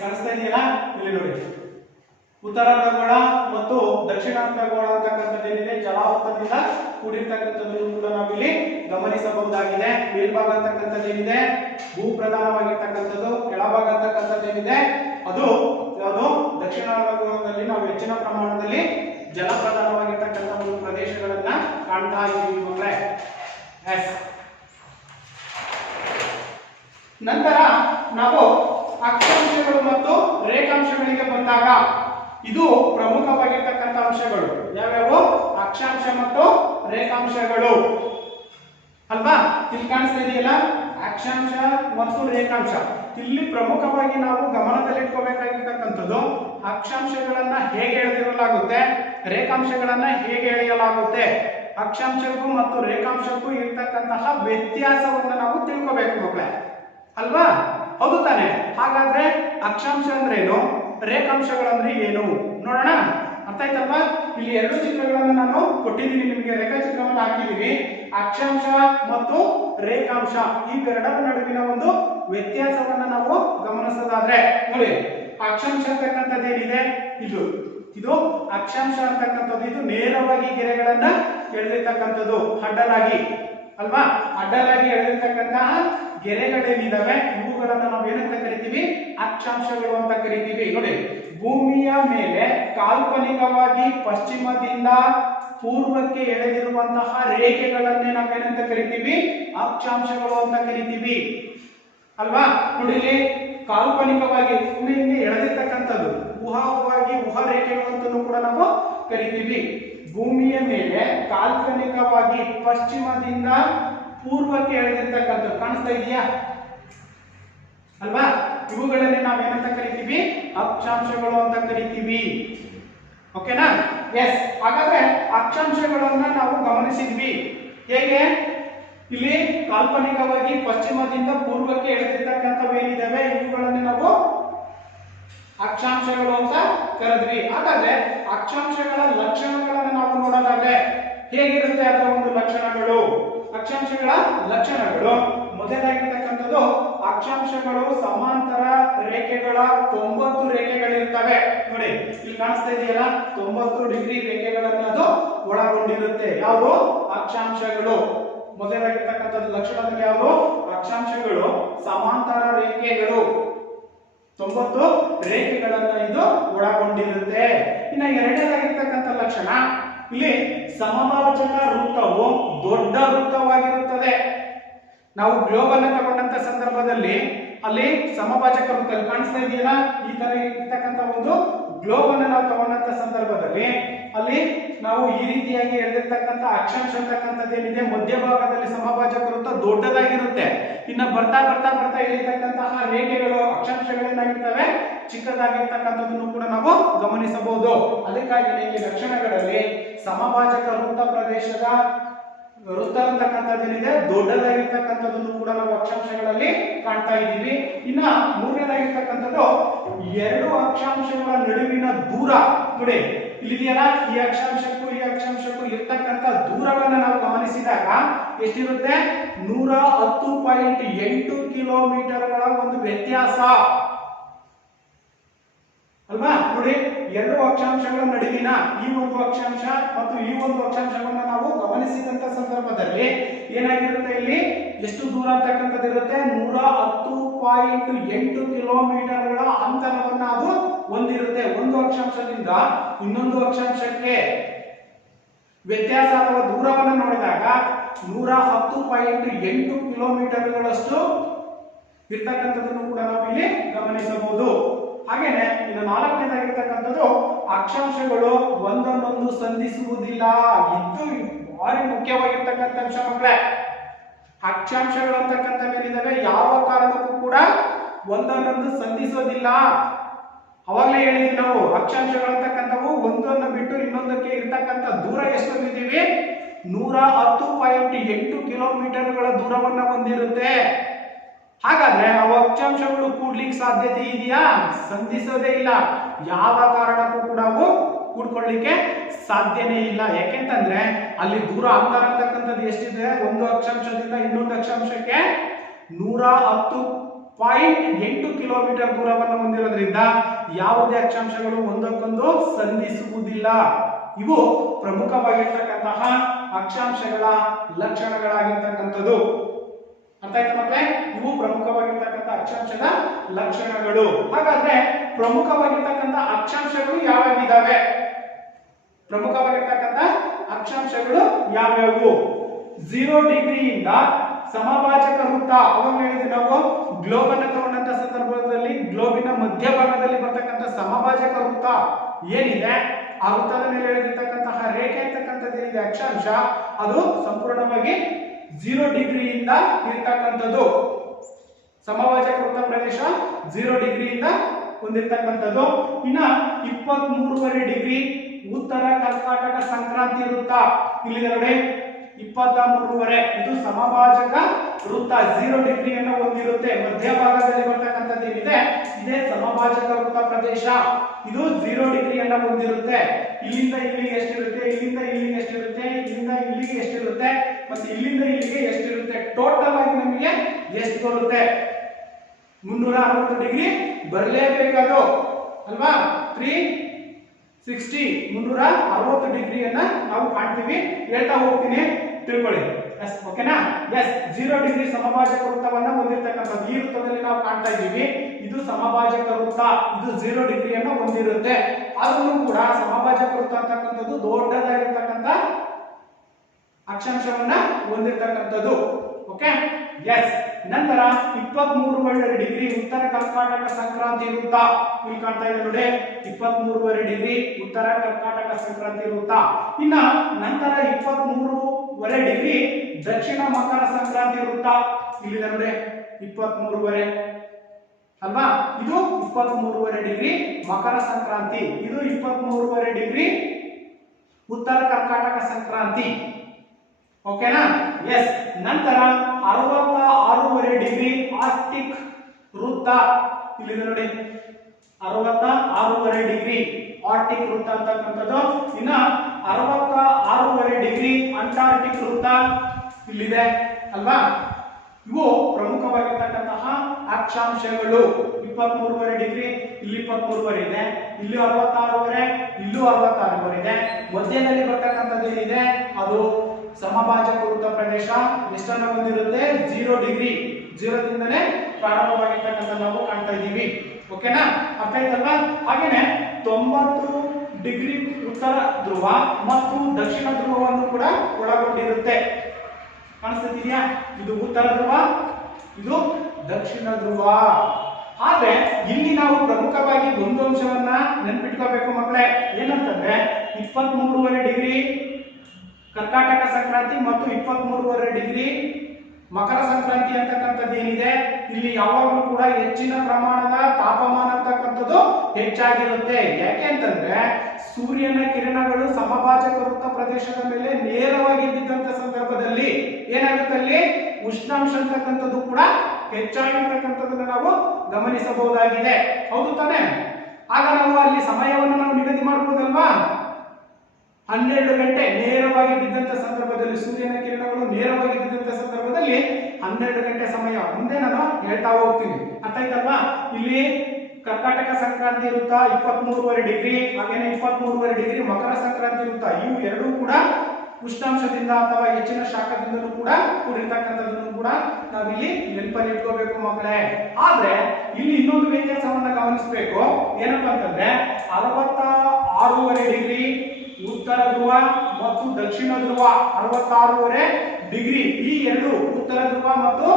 ಕಾಣಿಸ್ತಾ ಇದೆಯಲ್ಲ, ಇಲ್ಲಿ ನೋಡಿ, ಉತ್ತರಾರ್ಧಗೋಳ ಮತ್ತು ದಕ್ಷಿಣಾರ್ಧಗೋಳ ಅಂತಕ್ಕಂಥದ್ದು ಏನಿದೆ ಜಲಾವೃತದಿಂದ ಕೂಡಿರ್ತಕ್ಕಂಥದ್ದನ್ನು ಕೂಡ ನಾವಿಲ್ಲಿ ಗಮನಿಸಬಹುದಾಗಿದೆ. ಮೇಲ್ಭಾಗ ಅಂತಕ್ಕಂಥದ್ದು ಏನಿದೆ ಭೂಪ್ರಧಾನವಾಗಿರ್ತಕ್ಕಂಥದ್ದು, ಕೆಳಭಾಗ ಅಂತಕ್ಕಂಥದ್ದು ಏನಿದೆ ಅದು ಯಾವುದು ದಕ್ಷಿಣಾರ್ಧಗೋಳದಲ್ಲಿ ನಾವು ಹೆಚ್ಚಿನ ಪ್ರಮಾಣದಲ್ಲಿ ಜಲಪ್ರಧಾನವಾಗಿರ್ತಕ್ಕಂಥ ಒಂದು ಪ್ರದೇಶಗಳನ್ನ ಕಾಣ್ತಾ ಇದ್ದೀವಿ ಮಕ್ಕಳೇ. ನಂತರ ನಾವು ಅಕ್ಷಾಂಶಗಳು ಮತ್ತು ರೇಖಾಂಶಗಳಿಗೆ ಬಂದಾಗ ಇದು ಪ್ರಮುಖವಾಗಿರ್ತಕ್ಕಂಥ ಅಂಶಗಳು ಯಾವ್ಯಾವು? ಅಕ್ಷಾಂಶ ಮತ್ತು ರೇಖಾಂಶಗಳು ಅಲ್ವಾ? ಇಲ್ಲಿ ಕಾಣಿಸ್ತಾ ಇದೆಯಲ್ಲ, ಅಕ್ಷಾಂಶ ಮತ್ತು ರೇಖಾಂಶ. ಇಲ್ಲಿ ಪ್ರಮುಖವಾಗಿ ನಾವು ಗಮನದಲ್ಲಿಟ್ಕೋಬೇಕಾಗಿರ್ತಕ್ಕಂಥದ್ದು ಅಕ್ಷಾಂಶಗಳನ್ನ ಹೇಗೆ ಎಳೆದಿರಲಾಗುತ್ತೆ, ರೇಖಾಂಶಗಳನ್ನ ಹೇಗೆ ಎಳೆಯಲಾಗುತ್ತೆ. ಅಕ್ಷಾಂಶಕ್ಕೂ ಮತ್ತು ರೇಖಾಂಶಕ್ಕೂ ಇರ್ತಕ್ಕಂತಹ ವ್ಯತ್ಯಾಸವನ್ನ ನಾವು ತಿಳ್ಕೋಬೇಕು ಮಕ್ಕಳೇ, ಅಲ್ವಾ? ಹೌದು ತಾನೆ? ಹಾಗಾದ್ರೆ ಅಕ್ಷಾಂಶ ಅಂದ್ರೇನು, ರೇಖಾಂಶಗಳಂದ್ರೆ ಏನು ನೋಡೋಣ. ಅರ್ಥ ಆಯ್ತಲ್ವಾ? ಇಲ್ಲಿ 2 ಚಿತ್ರಗಳನ್ನು ನಾನು ಕೊಟ್ಟಿದ್ದೀನಿ ನಿಮಗೆ, ರೇಖಾಚಿತ್ರವನ್ನು ಹಾಕಿದೀನಿ. ಅಕ್ಷಾಂಶ ಮತ್ತು ರೇಖಾಂಶ ಇವೆರಡರ ನಡುವಿನ ಒಂದು ವ್ಯತ್ಯಾಸವನ್ನ ನಾವು ಗಮನಿಸೋದಾದ್ರೆ ನೋಡಿ, ಅಕ್ಷಾಂಶ ಅಂತಕ್ಕಂಥದ್ದು ಏನಿದೆ ಇದು ಇದು ಅಕ್ಷಾಂಶ ಅಂತಕ್ಕಂಥದ್ದು ಇದು ನೇರವಾಗಿ ಗೆರೆಗಳನ್ನ ಎಳೆದಿರ್ತಕ್ಕಂಥದ್ದು ಅಡ್ಡಲಾಗಿ ಅಲ್ವಾ? ಅಡ್ಡಲಾಗಿ ಎಳೆದಿರ್ತಕ್ಕಂತಹ ಗೆರೆಗಳೇನಿದಾವೆ ಇವುಗಳನ್ನ ನಾವು ಏನಂತ ಕರಿತೀವಿ? ಅಕ್ಷಾಂಶಗಳು ಅಂತ ಕರಿತೀವಿ. ನೋಡಿ, ಭೂಮಿಯ ಮೇಲೆ ಕಾಲ್ಪನಿಕವಾಗಿ ಪಶ್ಚಿಮದಿಂದ ಪೂರ್ವಕ್ಕೆ ಎಳೆದಿರುವಂತಹ ರೇಖೆಗಳನ್ನೇ ನಾವೇನಂತ ಕರಿತೀವಿ? ಅಕ್ಷಾಂಶಗಳು ಅಂತ ಕರಿತೀವಿ ಅಲ್ವಾ? ನೋಡಿ, ಇಲ್ಲಿ ಕಾಲ್ಪನಿಕವಾಗಿ ಭೂಮಿಯಿಂದ ಎಳೆದಿರ್ತಕ್ಕಂಥದ್ದು ಊಹಾ ರೇಖೆಗಳು ಅಂತಲೂ ಕೂಡ ನಾವು ಕರಿತೀವಿ. ಭೂಮಿಯ ಮೇಲೆ ಕಾಲ್ಪನಿಕವಾಗಿ ಪಶ್ಚಿಮದಿಂದ ಪೂರ್ವಕ್ಕೆ ಎಳೆದಿರ್ತಕ್ಕಂಥದ್ದು ಕಾಣಿಸ್ತಾ ಇದೆಯಾ ಅಲ್ವಾ? ಇವುಗಳನ್ನೇ ನಾವೇನಂತ ಕರಿತೀವಿ? ಅಕ್ಷಾಂಶಗಳು ಅಂತ ಕರಿತೀವಿ. ಓಕೆನಾ? ಎಸ್. ಹಾಗಾದ್ರೆ ಅಕ್ಷಾಂಶಗಳನ್ನ ನಾವು ಗಮನಿಸಿದ್ವಿ. ಹೇಗೆ? ಇಲ್ಲಿ ಕಾಲ್ಪನಿಕವಾಗಿ ಪಶ್ಚಿಮದಿಂದ ಪೂರ್ವಕ್ಕೆ ಎಳೆದಿರ್ತಕ್ಕಂಥವೇನಿದಾವೆ ಇವುಗಳನ್ನೇ ನಾವು ಅಕ್ಷಾಂಶಗಳು ಅಂತ ಕರೆದ್ವಿ. ಹಾಗಾದ್ರೆ ಅಕ್ಷಾಂಶಗಳ ಲಕ್ಷಣಗಳನ್ನು ನಾವು ನೋಡೋದಾದ್ರೆ ಹೇಗಿರುತ್ತೆ ಅದರ ಒಂದು ಲಕ್ಷಣಗಳು? ಅಕ್ಷಾಂಶಗಳ ಲಕ್ಷಣಗಳು ಮೊದಲಾಗಿರ್ತಕ್ಕಂಥದ್ದು ಅಕ್ಷಾಂಶಗಳು ಸಮಾಂತರ ರೇಖೆಗಳ 90 ರೇಖೆಗಳಿರ್ತವೆ. ನೋಡಿ, ಇಲ್ಲಿ ಕಾಣಿಸ್ತಾ ಇದೆಯಲ್ಲ, 90 ಡಿಗ್ರಿ ರೇಖೆಗಳನ್ನು ಅದು ಒಳಗೊಂಡಿರುತ್ತೆ. ಯಾವುದು? ಅಕ್ಷಾಂಶಗಳು. ಮೊದಲಾಗಿರ್ತಕ್ಕಂಥದ್ದು ಲಕ್ಷಣದಲ್ಲಿ ಯಾವುದು? ಅಕ್ಷಾಂಶಗಳು ಸಮಾಂತರ ರೇಖೆಗಳು 90 ರೇಖೆಗಳನ್ನ ಇದು ಒಳಗೊಂಡಿರುತ್ತೆ. ಇನ್ನು ಎರಡನೇದಾಗಿರ್ತಕ್ಕಂಥ ಲಕ್ಷಣ ಇಲ್ಲಿ ಸಮಭಾಜಕ ವೃತ್ತವು ದೊಡ್ಡ ವೃತ್ತವಾಗಿರುತ್ತದೆ. ನಾವು ಗ್ಲೋಬ್ ಅನ್ನು ತಗೊಂಡಂತ ಸಂದರ್ಭದಲ್ಲಿ ಅಲ್ಲಿ ಸಮಭಾಜಕ ವೃತ್ತ ಕಾಣಿಸ್ತಾ ಇದೆಯಲ್ಲ, ಈ ತರ ಇರ್ತಕ್ಕಂಥ ಒಂದು ಗ್ಲೋಬ್ ಅನ್ನು ನಾವು ತಗೊಂಡಂತ ಸಂದರ್ಭದಲ್ಲಿ ಅಲ್ಲಿ ನಾವು ಈ ರೀತಿಯಾಗಿ ಎಳೆದಿರ್ತಕ್ಕಂಥ ಅಕ್ಷಾಂಶ ಅಂತಕ್ಕಂಥದ್ದು ಏನಿದೆ ಮಧ್ಯಭಾಗದಲ್ಲಿ ಸಮಭಾಜಕ ವೃತ್ತ ದೊಡ್ಡದಾಗಿರುತ್ತೆ. ಇನ್ನು ಬರ್ತಾ ಬರ್ತಾ ಬರ್ತಾ ಇಳಿತಕ್ಕಂತಹ ರೇಖೆಗಳು ಅಕ್ಷಾಂಶಗಳೇನಾಗಿರ್ತವೆ ಚಿಕ್ಕದಾಗಿರ್ತಕ್ಕಂಥದ್ದನ್ನು ಕೂಡ ನಾವು ಗಮನಿಸಬಹುದು. ಅದಕ್ಕಾಗಿ ಇಲ್ಲಿ ಲಕ್ಷಣಗಳಲ್ಲಿ ಸಮಭಾಜಕ ವೃತ್ತ ಪ್ರದೇಶದ ವೃತ್ತ ಅಂತಕ್ಕಂಥದ್ದೇನಿದೆ ದೊಡ್ಡದಾಗಿರ್ತಕ್ಕಂಥದ್ದನ್ನು ಕೂಡ ನಾವು ಅಕ್ಷಾಂಶಗಳಲ್ಲಿ ಕಾಣ್ತಾ ಇದ್ದೀವಿ. ಇನ್ನ ಮೂರನೇದಾಗಿರ್ತಕ್ಕಂಥದ್ದು ಎರಡು ಅಕ್ಷಾಂಶಗಳ ನಡುವಿನ ದೂರ ನೋಡಿ ಇಲ್ಲಿದೆಯಲ್ಲ, ಈ ಅಕ್ಷಾಂಶಕ್ಕೂ ಇರ್ತಕ್ಕಂಥ ದೂರವನ್ನ ನಾವು ಗಮನಿಸಿದಾಗ ಎಷ್ಟಿರುತ್ತೆ 110.8 ಕಿಲೋಮೀಟರ್ಗಳ ಒಂದು ವ್ಯತ್ಯಾಸ ಅಲ್ವಾ. ನೋಡಿ ಎರಡು ಅಕ್ಷಾಂಶಗಳ ನಡುವಿನ ಈ ಒಂದು ಅಕ್ಷಾಂಶ ಮತ್ತು ಈ ಒಂದು ಅಕ್ಷಾಂಶವನ್ನು ನಾವು ಗಮನಿಸಿದಂತ ಸಂದರ್ಭದಲ್ಲಿ ಏನಾಗಿರುತ್ತೆ, ಇಲ್ಲಿ ಎಷ್ಟು ದೂರ ಅಂತಕ್ಕಂಥದ್ದು ಇರುತ್ತೆ 110.8 ಕಿಲೋಮೀಟರ್ಗಳ ಅಂತರವನ್ನ ಅದು ಹೊಂದಿರುತ್ತೆ. ಒಂದು ಅಕ್ಷಾಂಶದಿಂದ ಇನ್ನೊಂದು ಅಕ್ಷಾಂಶಕ್ಕೆ ವ್ಯತ್ಯಾಸ ಅಥವಾ ದೂರವನ್ನು ನೋಡಿದಾಗ 110.8 ಕಿಲೋಮೀಟರ್ಗಳಷ್ಟು ಇರ್ತಕ್ಕಂಥದ್ದನ್ನು ಕೂಡ ನಾವು ಇಲ್ಲಿ ಗಮನಿಸಬಹುದು. ಹಾಗೇನೆ ಇನ್ನು ನಾಲ್ಕನೇದಾಗಿರ್ತಕ್ಕಂಥದ್ದು ಅಕ್ಷಾಂಶಗಳು ಒಂದನ್ನೊಂದು ಸಂಧಿಸುವುದಿಲ್ಲ. ಇದು ಭಾರಿ ಮುಖ್ಯವಾಗಿರ್ತಕ್ಕಂಥ ಅಂಶ ಮಕ್ಕಳೇ. ಅಕ್ಷಾಂಶಗಳು ಅಂತಕ್ಕಂಥವೇನಿದಾವೆ ಯಾವ ಕಾರಣಕ್ಕೂ ಕೂಡ ಒಂದನ್ನೊಂದು ಸಂಧಿಸೋದಿಲ್ಲ. ಅವಾಗಲೇ ಹೇಳಿದ್ವಿ ನಾವು, ಅಕ್ಷಾಂಶಗಳು ಅಂತಕ್ಕಂಥವು ಒಂದನ್ನು ಬಿಟ್ಟು ಇನ್ನೊಂದಕ್ಕೆ ಇರ್ತಕ್ಕಂಥ ದೂರ ಎಷ್ಟು ಹೊಂದಿದ್ದೀವಿ 110.8 ಕಿಲೋಮೀಟರ್ಗಳ ದೂರವನ್ನ ಹೊಂದಿರುತ್ತೆ. ಹಾಗಾದ್ರೆ ಅವು ಅಕ್ಷಾಂಶಗಳು ಕೂಡ್ಲಿಕ್ಕೆ ಸಾಧ್ಯತೆ ಇದೆಯಾ? ಸಂಧಿಸೋದೇ ಇಲ್ಲ. ಯಾವ ಕಾರಣಕ್ಕೂ ಕೂಡ ಅವು ಕೂಡ್ಕೊಳ್ಳಿಕ್ಕೆ ಸಾಧ್ಯನೇ ಇಲ್ಲ. ಯಾಕೆಂತಂದ್ರೆ ಅಲ್ಲಿ ದೂರ ಅಂತರ ಅಂತಕ್ಕಂಥದ್ದು ಎಷ್ಟಿದೆ, ಒಂದು ಅಕ್ಷಾಂಶದಿಂದ ಇನ್ನೊಂದು ಅಕ್ಷಾಂಶಕ್ಕೆ 110.8 ಕಿಲೋಮೀಟರ್ ದೂರವನ್ನು ಹೊಂದಿರೋದ್ರಿಂದ ಯಾವುದೇ ಅಕ್ಷಾಂಶಗಳು ಒಂದಕ್ಕೊಂದು ಸಂಧಿಸುವುದಿಲ್ಲ. ಇವು ಪ್ರಮುಖವಾಗಿರ್ತಕ್ಕಂತಹ ಅಕ್ಷಾಂಶಗಳ ಲಕ್ಷಣಗಳಾಗಿರ್ತಕ್ಕಂಥದ್ದು. ಅರ್ಥ ಆಯ್ತು ಮಕ್ಕಳೇ? ಇವು ಪ್ರಮುಖವಾಗಿರ್ತಕ್ಕಂಥ ಅಕ್ಷಾಂಶದ ಲಕ್ಷಣಗಳು. ಹಾಗಾದ್ರೆ ಪ್ರಮುಖವಾಗಿರ್ತಕ್ಕಂಥ ಅಕ್ಷಾಂಶಗಳು ಯಾವ್ಯಾವಿದಾವೆ? ಪ್ರಮುಖವಾಗಿರ್ತಕ್ಕಂಥ ಅಕ್ಷಾಂಶಗಳು ಯಾವ್ಯಾವು? 0 ಡಿಗ್ರಿಯಿಂದ ಸಮಭಾಜಕ ವೃತ್ತ, ಅವಾಗ ಹೇಳಿದ್ವಿ ನಾವು ಗ್ಲೋಬ್ ಅನ್ನು ತಗೊಂಡಂತ ಸಂದರ್ಭದಲ್ಲಿ ಗ್ಲೋಬಿನ ಮಧ್ಯಭಾಗದಲ್ಲಿ ಬರ್ತಕ್ಕಂಥ ಸಮಭಾಜಕ ವೃತ್ತ ಏನಿದೆ, ಆ ವೃತ್ತದ ಮೇಲೆ ಹೇಳಿರ್ತಕ್ಕಂತಹ ರೇಖೆ ಅಂತಕ್ಕಂಥದ್ದೇನಿದೆ ಅಕ್ಷಾಂಶ, ಅದು ಸಂಪೂರ್ಣವಾಗಿ 0 ಡಿಗ್ರಿಯಿಂದ ಇರ್ತಕ್ಕಂಥದ್ದು. ಸಮಭಾಜಕ ವೃತ್ತ ಪ್ರದೇಶ 0 ಡಿಗ್ರಿಯಿಂದ ಹೊಂದಿರ್ತಕ್ಕಂಥದ್ದು. ಇನ್ನ 23.5 ಡಿಗ್ರಿ ಉತ್ತರ ಕರ್ನಾಟಕ ಸಂಕ್ರಾಂತಿ ವೃತ್ತ ಇಲ್ಲಿದೆ ನೋಡಿ, 23.5 ಇದು ಸಮಭಾಜಕ ವೃತ್ತ 0 ಡಿಗ್ರಿಯನ್ನು ಹೊಂದಿರುತ್ತೆ. ಮಧ್ಯಭಾಗದಲ್ಲಿ ಬರ್ತಕ್ಕಂಥದ್ದು ಏನಿದೆ ಇದೇ ಸಮಭಾಜಕ ವೃತ್ತ ಪ್ರದೇಶ. ಇದು 0 ಡಿಗ್ರಿಯನ್ನು ಹೊಂದಿರುತ್ತೆ. ಇಲ್ಲಿಂದ ಇಲ್ಲಿಗೆ ಎಷ್ಟಿರುತ್ತೆ, ಇಲ್ಲಿಂದ ಇಲ್ಲಿಗೆ ಎಷ್ಟಿರುತ್ತೆ, ಇಲ್ಲಿಂದ ಇಲ್ಲಿಗೆ ಎಷ್ಟಿರುತ್ತೆ, ಮತ್ತೆ ಇಲ್ಲಿಂದ ಇಲ್ಲಿಗೆ ಎಷ್ಟಿರುತ್ತೆ, ಟೋಟಲ್ ಆಗಿ ನಮಗೆ ಎಷ್ಟು ಬರುತ್ತೆ 360 ಡಿಗ್ರಿ ಬರಲೇಬೇಕದು ಅಲ್ವಾ. 360 ಡಿಗ್ರಿಯನ್ನ ನಾವು ಕಾಣ್ತೀವಿ. ಹೇಳ್ತಾ ಹೋಗ್ತೀನಿ, ತಿಳ್ಕೊಳ್ಳಿ. ಓಕೆನಾ? ಎಸ್, 0 ಡಿಗ್ರಿ ಸಮಭಾಜಕ ವೃತ್ತವನ್ನ ಹೊಂದಿರತಕ್ಕಂಥದ್ದು ಈ ವೃತ್ತದಲ್ಲಿ ನಾವು ಕಾಣ್ತಾ ಇದ್ದೀವಿ. ಇದು ಸಮಭಾಜಕ ವೃತ್ತ, ಇದು 0 ಡಿಗ್ರಿಯನ್ನು ಹೊಂದಿರುತ್ತೆ. ಆದ್ರೂ ಕೂಡ ಸಮಭಾಜಕ ವೃತ್ತ ಅಂತಕ್ಕಂಥದ್ದು ದೊಡ್ಡದಾಗಿರ್ತಕ್ಕಂಥ ಅಕ್ಷಾಂಶವನ್ನ ಹೊಂದಿರತಕ್ಕಂಥದ್ದು. Okay, S. ನಂತರ 23.5 ಡಿಗ್ರಿ ಉತ್ತರ ಕರ್ನಾಟಕ ಸಂಕ್ರಾಂತಿ ವೃತ್ತ ಇಲ್ಲಿ ಕಾಣ್ತಾ ಇದೆ ನೋಡಿ, 23.5 ಡಿಗ್ರಿ ಉತ್ತರ ಕರ್ನಾಟಕ ಸಂಕ್ರಾಂತಿ ವೃತ್ತ. ಇನ್ನ ನಂತರ 23.5 ಡಿಗ್ರಿ ದಕ್ಷಿಣ ಮಕರ ಸಂಕ್ರಾಂತಿ ವೃತ್ತ ಇಲ್ಲಿದೆ ನೋಡಿ, 23.5 ಅಲ್ವಾ. ಇದು 23.5 ಡಿಗ್ರಿ ಮಕರ ಸಂಕ್ರಾಂತಿ, ಇದು 23.5 ಡಿಗ್ರಿ ಉತ್ತರ ಕರ್ನಾಟಕ ಸಂಕ್ರಾಂತಿ. ಓಕೆನಾ? ಎಸ್. ನಂತರ 66.5 ಡಿಗ್ರಿ ಆರ್ಟಿಕ್ ವೃತ್ತ ಇಲ್ಲಿದೆ ನೋಡಿ, 66.5 ಡಿಗ್ರಿ ಆರ್ಟಿಕ್ ವೃತ್ತ ಅಂತಕ್ಕಂಥದ್ದು. ಇನ್ನ 66.5 ಡಿಗ್ರಿ ಅಂಟಾರ್ಟಿಕ್ ವೃತ್ತ ಇಲ್ಲಿದೆ ಅಲ್ವಾ. ಇವು ಪ್ರಮುಖವಾಗಿರ್ತಕ್ಕಂತಹ ಅಕ್ಷಾಂಶಗಳು. 23.5 ಡಿಗ್ರಿ ಇಲ್ಲಿ 23.5 ಇದೆ, ಇಲ್ಲಿ 66.5, ಇಲ್ಲೂ 66.5 ಇದೆ. ಮಧ್ಯದಲ್ಲಿ ಬರ್ತಕ್ಕಂಥದ್ದು ಏನಿದೆ ಅದು ಸಮಭಾಜಕ ವೃತ್ತ ಪ್ರದೇಶ ಎಷ್ಟನ್ನ ಹೊಂದಿರುತ್ತೆ 0 ಡಿಗ್ರಿ, 0 ದಿಂದನೇ ಪ್ರಾರಂಭವಾಗಿರ್ತಕ್ಕಂಥ ನಾವು ಕಾಣ್ತಾ ಇದ್ದೀವಿ. ಓಕೆನಾ? ಅರ್ಥ ಆಯ್ತಲ್ವಾ? ಹಾಗೇನೆ 90 ಡಿಗ್ರಿ ಉತ್ತರ ಧ್ರುವ ಮತ್ತು ದಕ್ಷಿಣ ಧ್ರುವವನ್ನು ಕೂಡ ಒಳಗೊಂಡಿರುತ್ತೆ. ಕಾಣಿಸ್ತಿದೆಯಾ? ಇದು ಉತ್ತರ ಧ್ರುವ, ಇದು ದಕ್ಷಿಣ ಧ್ರುವ. ಆದ್ರೆ ಇಲ್ಲಿ ನಾವು ಪ್ರಮುಖವಾಗಿ ಒಂದು ಅಂಶವನ್ನ ನೆನ್ಪಿಟ್ಕೋಬೇಕು ಮಕ್ಕಳೇ, ಏನಂತಂದ್ರೆ 23.5 ಡಿಗ್ರಿ ಕರ್ನಾಟಕ ಸಂಕ್ರಾಂತಿ ಮತ್ತು 23.5 ಡಿಗ್ರಿ ಮಕರ ಸಂಕ್ರಾಂತಿ ಅಂತಕ್ಕಂಥದ್ದು ಏನಿದೆ ಇಲ್ಲಿ ಯಾವಾಗಲೂ ಕೂಡ ಹೆಚ್ಚಿನ ಪ್ರಮಾಣದ ತಾಪಮಾನ ಅಂತಕ್ಕಂಥದ್ದು ಹೆಚ್ಚಾಗಿರುತ್ತೆ. ಯಾಕೆ ಅಂತಂದ್ರೆ ಸೂರ್ಯನ ಕಿರಣಗಳು ಸಮಭಾಜಕ ವೃತ್ತ ಪ್ರದೇಶದ ಮೇಲೆ ನೇರವಾಗಿ ಬಿದ್ದಂತ ಸಂದರ್ಭದಲ್ಲಿ ಏನಾಗುತ್ತೆ, ಅಲ್ಲಿ ಉಷ್ಣಾಂಶ ಅಂತಕ್ಕಂಥದ್ದು ಕೂಡ ಹೆಚ್ಚಾಗಿರ್ತಕ್ಕಂಥದ್ದನ್ನ ನಾವು ಗಮನಿಸಬಹುದಾಗಿದೆ. ಹೌದು ತಾನೆ? ಆಗ ನಾವು ಅಲ್ಲಿ ಸಮಯವನ್ನು ನಾವು ನಿಗದಿ ಮಾಡಬಹುದಲ್ವಾ? 12 ಗಂಟೆ ನೇರವಾಗಿ ಬಿದ್ದಂತ ಸಂದರ್ಭದಲ್ಲಿ, ಸೂರ್ಯನ ಕಿರಣಗಳು ನೇರವಾಗಿ ಬಿದ್ದಂತ ಸಂದರ್ಭದಲ್ಲಿ 12 ಗಂಟೆ ಸಮಯ ಮುಂದೆ ನಾನು ಹೇಳ್ತಾ ಹೋಗ್ತೀನಿ. ಅರ್ಥ ಆಯ್ತಲ್ವಾ? ಇಲ್ಲಿ ಕರ್ಕಾಟಕ ಸಂಕ್ರಾಂತಿ ವೃತ್ತ 23.5 ಡಿಗ್ರಿ, ಹಾಗೇನೆ 23.5 ಡಿಗ್ರಿ ಮಕರ ಸಂಕ್ರಾಂತಿ ವೃತ್ತ, ಇವು ಎರಡೂ ಕೂಡ ಉಷ್ಣಾಂಶದಿಂದ ಅಥವಾ ಹೆಚ್ಚಿನ ಶಾಖದಿಂದಲೂ ಕೂಡ ಕೂಡಿರ್ತಕ್ಕಂಥದ್ದನ್ನು ಕೂಡ ನಾವಿಲ್ಲಿ ನೆನಪಲ್ಲಿ ಇಟ್ಕೋಬೇಕು ಮಕ್ಕಳೇ. ಆದ್ರೆ ಇಲ್ಲಿ ಇನ್ನೊಂದು ವ್ಯತ್ಯಾಸವನ್ನ ಗಮನಿಸಬೇಕು. ಏನಪ್ಪಾ ಅಂತಂದ್ರೆ 66.5 ಡಿಗ್ರಿ ಉತ್ತರ ಧ್ರುವ ಮತ್ತು ದಕ್ಷಿಣ ಧ್ರುವ, 66.5 ಡಿಗ್ರಿ, ಈ ಎರಡು ಉತ್ತರ ಧ್ರುವ ಮತ್ತು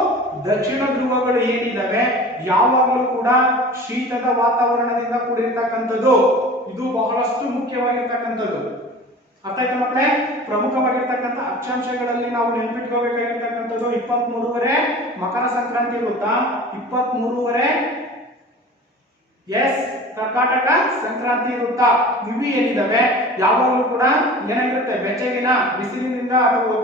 ದಕ್ಷಿಣ ಧ್ರುವಗಳು ಏನಿದಾವೆ ಯಾವಾಗಲೂ ಕೂಡ ಶೀತದ ವಾತಾವರಣದಿಂದ ಕೂಡಿರ್ತಕ್ಕಂಥದ್ದು. ಇದು ಬಹಳಷ್ಟು ಮುಖ್ಯವಾಗಿರ್ತಕ್ಕಂಥದ್ದು. ಅರ್ಥ ಆಯ್ತಾ ಮಕ್ಕಳೇ? ಪ್ರಮುಖವಾಗಿರ್ತಕ್ಕಂಥ ಅಕ್ಷಾಂಶಗಳಲ್ಲಿ ನಾವು ನೆನಪಿಟ್ಕೋಬೇಕಾಗಿರ್ತಕ್ಕಂಥದ್ದು 23.5 ಮಕರ ಸಂಕ್ರಾಂತಿ ವೃತ್ತ, 23.5 ಕರ್ಕಾಟಕ ಸಂಕ್ರಾಂತಿ ವೃತ್ತ, ಇವು ಏನಿದಾವೆ ಯಾವಾಗಲೂ ಕೂಡ ಏನಾಗಿರುತ್ತೆ, ಬೆಚ್ಚಗಿನ ಬಿಸಿಲಿನಿಂದ ಅಥವಾ